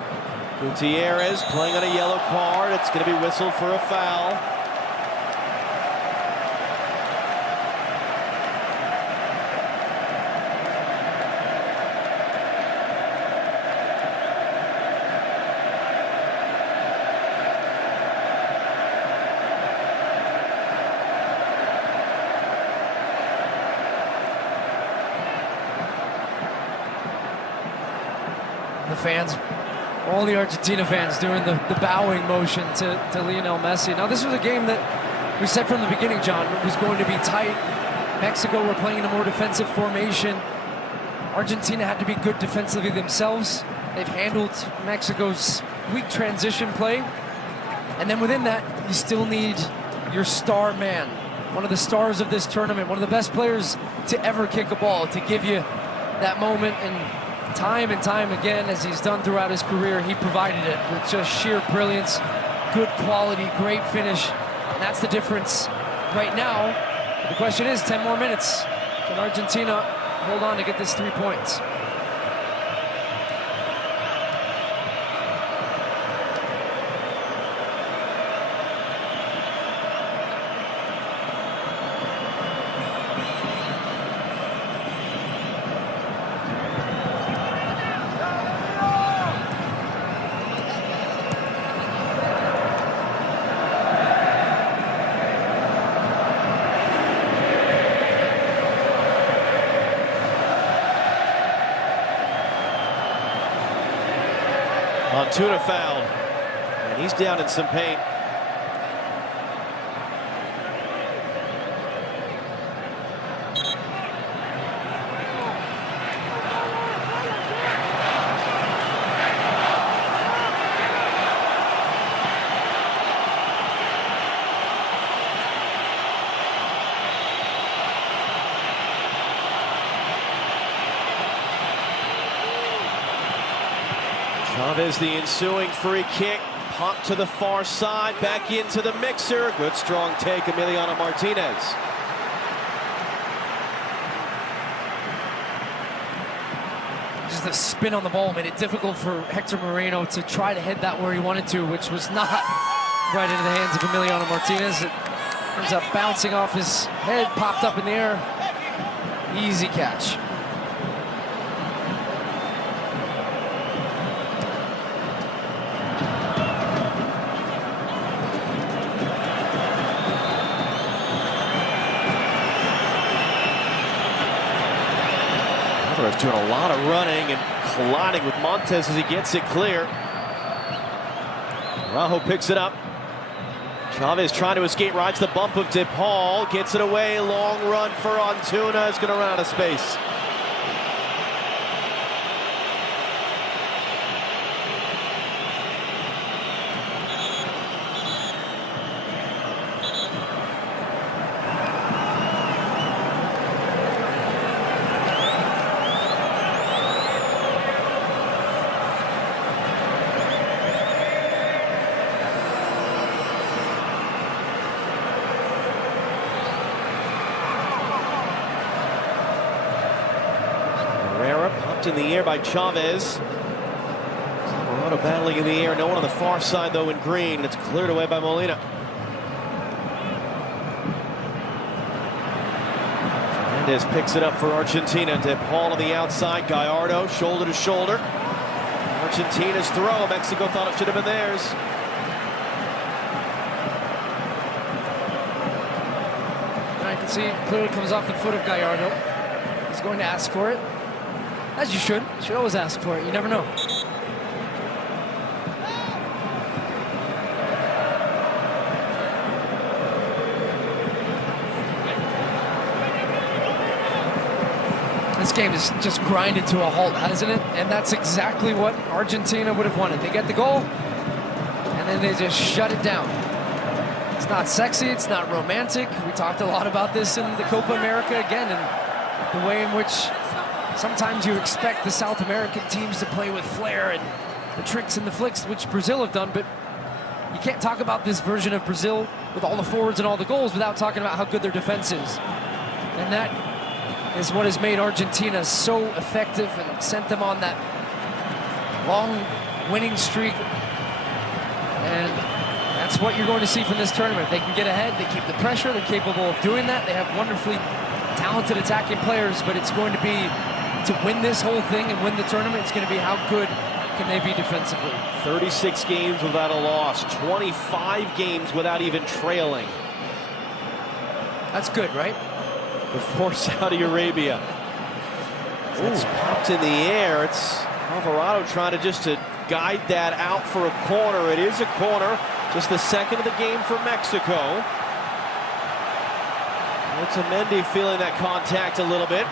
Gutierrez playing on a yellow card. It's going to be whistled for a foul. The fans, all the Argentina fans doing the bowing motion to Lionel Messi. Now, this was a game that we said from the beginning, John, was going to be tight. Mexico were playing in a more defensive formation. Argentina had to be good defensively themselves. They've handled Mexico's weak transition play. And then within that, you still need your star man, one of the stars of this tournament, one of the best players to ever kick a ball, to give you that moment. And time again, as he's done throughout his career, he provided it with just sheer brilliance, good quality, great finish, and that's the difference right now. The question is, 10 more minutes. Can Argentina hold on to get this 3 points? Antuna fouled, and he's down in some pain. Chavez, the ensuing free kick, pop to the far side, back into the mixer. Good strong take, Emiliano Martinez. Just the spin on the ball made it difficult for Hector Moreno to try to head that where he wanted to, which was not right into the hands of Emiliano Martinez. It ends up bouncing off his head, popped up in the air. Easy catch. Alvarez doing a lot of running and colliding with Montes as he gets it clear. Araujo picks it up. Chavez trying to escape, rides the bump of DePaul, gets it away, long run for Antuna, is going to run out of space. Popped in the air by Chavez. Alvarado battling in the air. No one on the far side, though, in green. It's cleared away by Molina. Fernandez picks it up for Argentina. DePaul on the outside. Gallardo, shoulder to shoulder. Argentina's throw. Mexico thought it should have been theirs. I can see it clearly comes off the foot of Gallardo. He's going to ask for it. As you should. You should always ask for it. You never know. This game is just grinded to a halt, hasn't it? And that's exactly what Argentina would have wanted. They get the goal, and then they just shut it down. It's not sexy. It's not romantic. We talked a lot about this in the Copa America again, and the way in which sometimes you expect the South American teams to play with flair and the tricks and the flicks, which Brazil have done, but you can't talk about this version of Brazil with all the forwards and all the goals without talking about how good their defense is. And that is what has made Argentina so effective and sent them on that long winning streak. And that's what you're going to see from this tournament. They can get ahead, they keep the pressure, they're capable of doing that. They have wonderfully talented attacking players, but it's going to be, to win this whole thing and win the tournament, it's going to be how good can they be defensively. 36 games without a loss, 25 games without even trailing. That's good, right? Before Saudi Arabia. It's popped in the air. It's Alvarado trying to guide that out for a corner. It is a corner, just the second of the game for Mexico. Otamendi feeling that contact a little bit.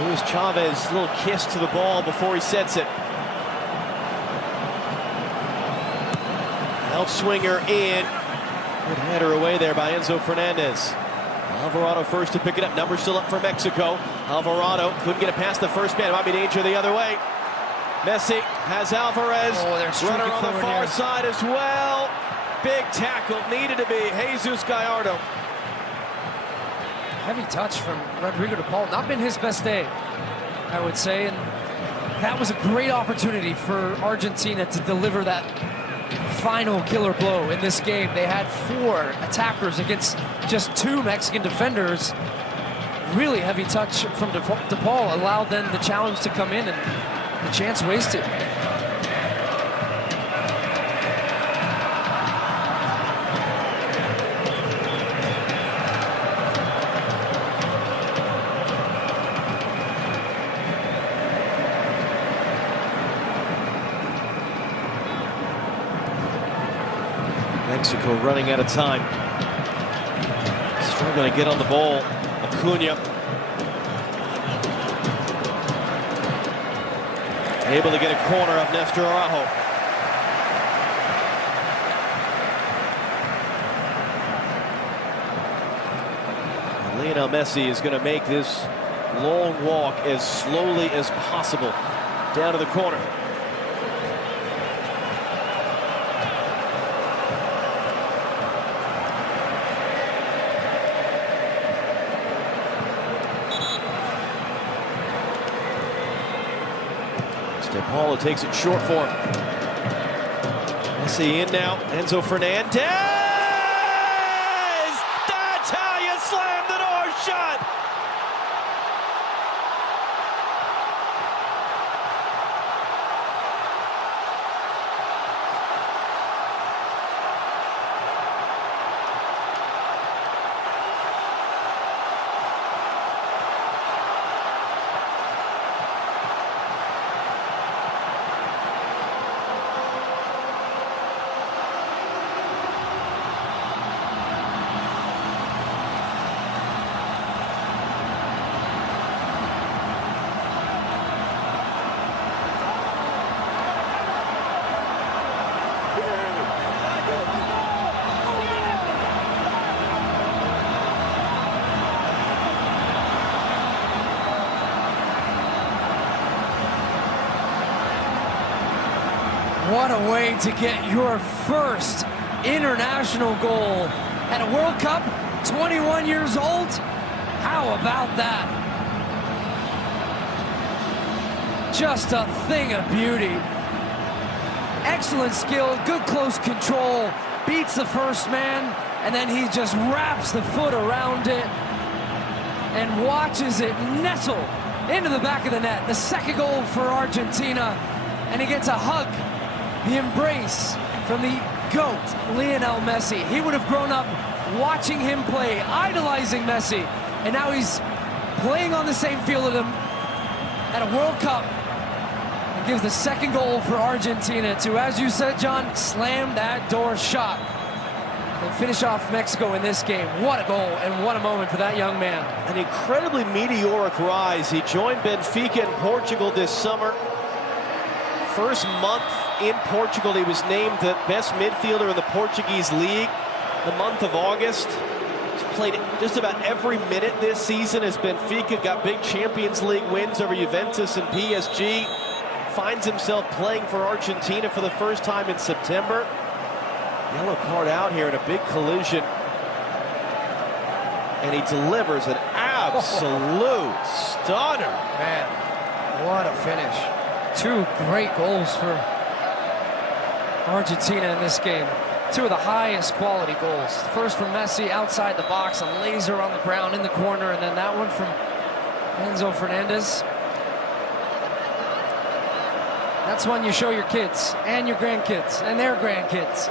Luis Chavez, a little kiss to the ball before he sets it. Outswinger in. Good header away there by Enzo Fernandez. Alvarado first to pick it up. Number still up for Mexico. Alvarado couldn't get it past the first man. It might be danger the other way. Messi has Alvarez. Runner on the far side as well. Big tackle needed to be Jesus Gallardo. Heavy touch from Rodrigo DePaul. Not been his best day, I would say. And that was a great opportunity for Argentina to deliver that final killer blow in this game. They had 4 attackers against just 2 Mexican defenders. Really heavy touch from DePaul allowed then the challenge to come in, and the chance wasted. Mexico running out of time. Struggling to get on the ball. Acuna. Able to get a corner of Nestor Araujo. And Lionel Messi is going to make this long walk as slowly as possible down to the corner. Paulo takes it short for him. Messi in now. Enzo Fernandez! That's how you slam the door shut! What a way to get your first international goal at a World Cup, 21 years old. How about that? Just a thing of beauty. Excellent skill, good close control, beats the first man, and then he just wraps the foot around it and watches it nestle into the back of the net. The second goal for Argentina, and he gets a hug, the embrace from the GOAT, Lionel Messi. He would have grown up watching him play, idolizing Messi, and now he's playing on the same field with him at a World Cup, and gives the second goal for Argentina to, as you said, John, slam that door shut and finish off Mexico in this game. What a goal and what a moment for that young man. An incredibly meteoric rise. He joined Benfica in Portugal this summer. First month in Portugal, he was named the best midfielder in the Portuguese league the month of August. He's played just about every minute this season as Benfica got big Champions League wins over Juventus and PSG. Finds himself playing for Argentina for the first time in September. Yellow card out here in a big collision. And he delivers an absolute stunner. Man, what a finish. Two great goals for Argentina in this game. Two of the highest quality goals. First from Messi outside the box, a laser on the ground in the corner, and then that one from Enzo Fernandez. That's one you show your kids and your grandkids and their grandkids.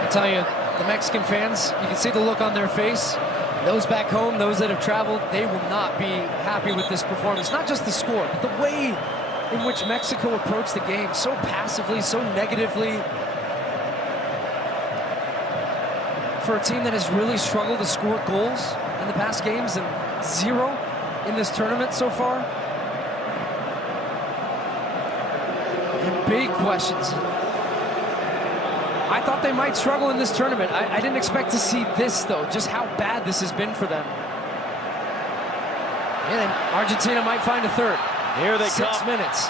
I tell you, the Mexican fans, you can see the look on their face. Those back home, those that have traveled, they will not be happy with this performance. Not just the score, but the way in which Mexico approached the game, so passively, so negatively. For a team that has really struggled to score goals in the past games and zero in this tournament so far. And big questions. I thought they might struggle in this tournament. I didn't expect to see this, though, just how bad this has been for them. And then Argentina might find a third. Here they 6 minutes.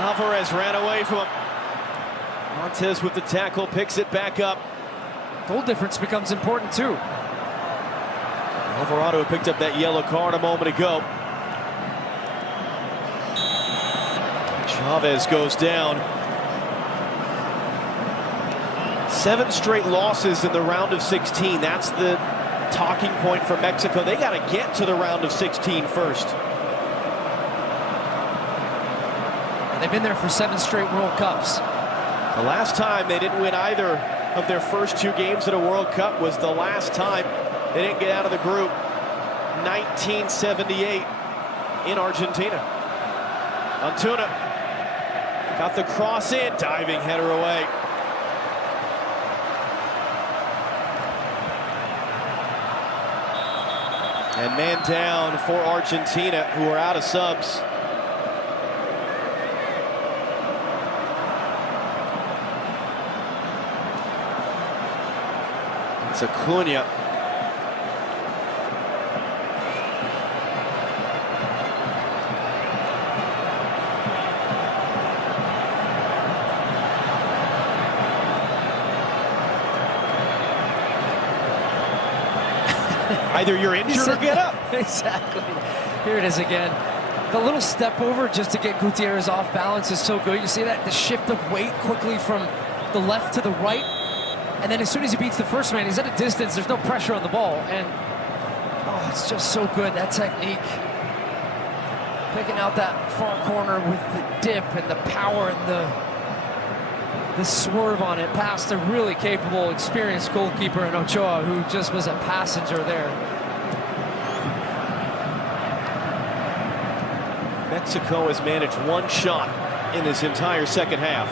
Alvarez ran away from him. Montez with the tackle, picks it back up. Goal difference becomes important, too. Alvarado picked up that yellow card a moment ago. Chavez goes down. 7 straight losses in the round of 16. That's the talking point for Mexico. They got to get to the round of 16 first. And they've been there for 7 straight World Cups. The last time they didn't win either of their first 2 games at a World Cup was the last time they didn't get out of the group. 1978 in Argentina. Antuna got the cross in, diving header away. And man down for Argentina, who are out of subs. It's Acuna. Either you're injured or get up. Exactly. Here it is again. The little step over just to get Gutierrez off balance is so good. You see that? The shift of weight quickly from the left to the right. And then as soon as he beats the first man, he's at a distance. There's no pressure on the ball. And, oh, it's just so good, that technique. Picking out that far corner with the dip and the power and the swerve on it past a really capable, experienced goalkeeper in Ochoa, who just was a passenger there. Mexico has managed one shot in this entire second half.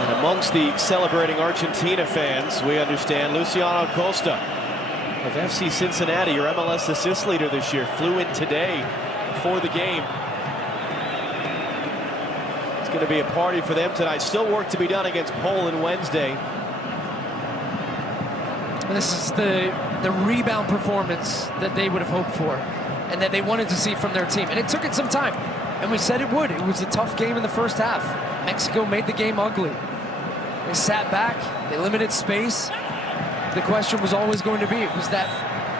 And amongst the celebrating Argentina fans, we understand Luciano Acosta of FC Cincinnati, your MLS assist leader this year, flew in today for the game. It's going to be a party for them tonight. Still work to be done against Poland Wednesday. This is the rebound performance that they would have hoped for and that they wanted to see from their team. And it took it some time. And we said it would. It was a tough game in the first half. Mexico made the game ugly. They sat back. They limited space. The question was always going to be, was that,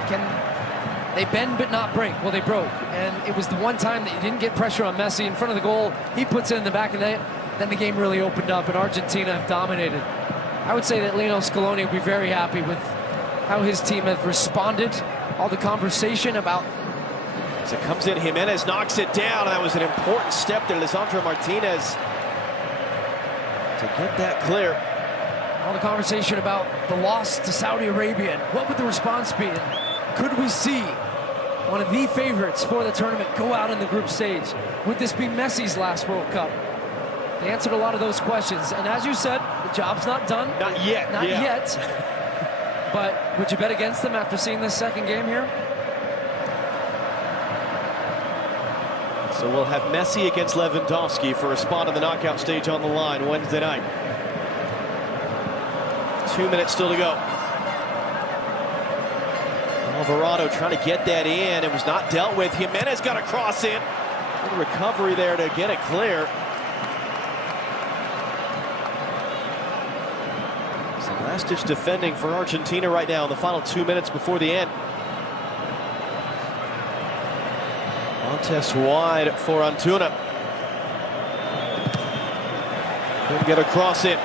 can they bend but not break? Well, they broke. And it was the one time that you didn't get pressure on Messi in front of the goal. He puts it in the back of the net. Then the game really opened up, and Argentina have dominated. I would say that Lionel Scaloni will be very happy with how his team have responded. All the conversation about... As it comes in, Jimenez knocks it down. That was an important step there, Lisandro Martinez, to get that clear. All the conversation about the loss to Saudi Arabia and what would the response be? And could we see one of the favorites for the tournament go out in the group stage? Would this be Messi's last World Cup? They answered a lot of those questions. And as you said, the job's not done. Not yet. Not yet. But would you bet against them after seeing this second game here? So we'll have Messi against Lewandowski for a spot in the knockout stage on the line Wednesday night. 2 minutes still to go. Alvarado trying to get that in. It was not dealt with. Jimenez got a cross in. Good recovery there to get it clear. Some last-ditch defending for Argentina right now in the final 2 minutes before the end. Contest wide for Antuna. Couldn't get a cross in.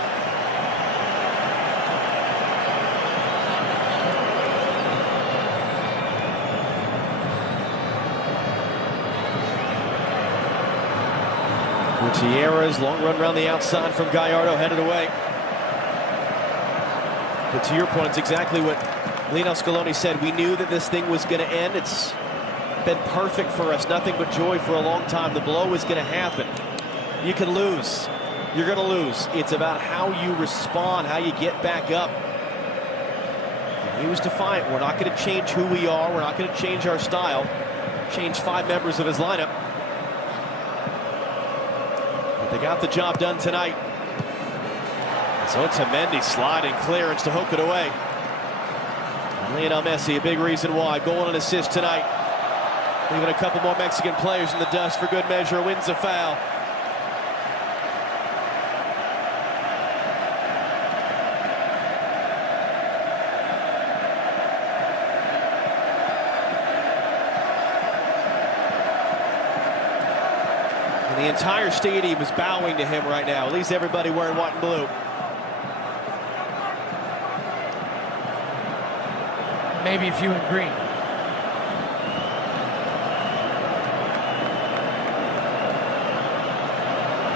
Gutierrez, long run around the outside from Gallardo, headed away. But to your point, it's exactly what Lionel Scaloni said. We knew that this thing was going to end. It's been perfect for us, nothing but joy for a long time. The blow is going to happen. You can lose. You're going to lose. It's about how you respond, how you get back up. And he was defiant. We're not going to change who we are. We're not going to change our style. Change 5 members of his lineup. But they got the job done tonight. So Otamendi sliding clearance to hook it away. And Lionel Messi, a big reason why. Goal and assist tonight. Leaving a couple more Mexican players in the dust for good measure. Wins a foul. And the entire stadium is bowing to him right now. At least everybody wearing white and blue. Maybe a few in green.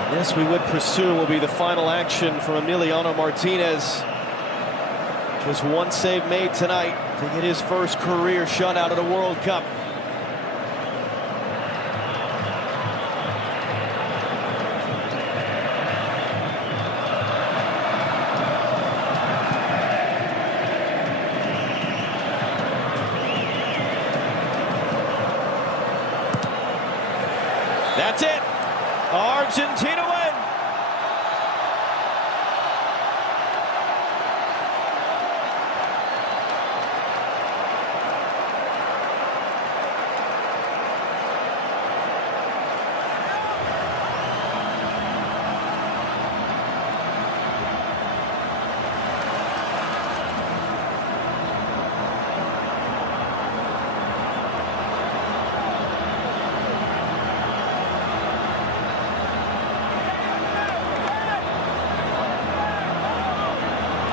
This, we would presume, will be the final action from Emiliano Martinez. Just one save made tonight to get his first career shutout at a World Cup. That's it. Argentina win.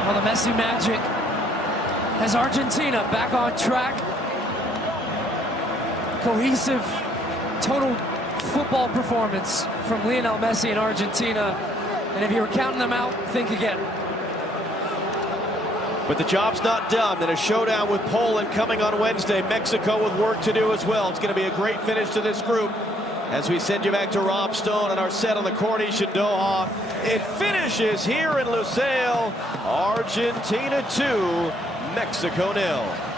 Well, the Messi magic has Argentina back on track. Cohesive, total football performance from Lionel Messi in Argentina. And if you were counting them out, think again. But the job's not done. Then a showdown with Poland coming on Wednesday. Mexico with work to do as well. It's going to be a great finish to this group. As we send you back to Rob Stone and our set on the Corniche in Doha. It finishes here in Lusail. Argentina 2, Mexico 0.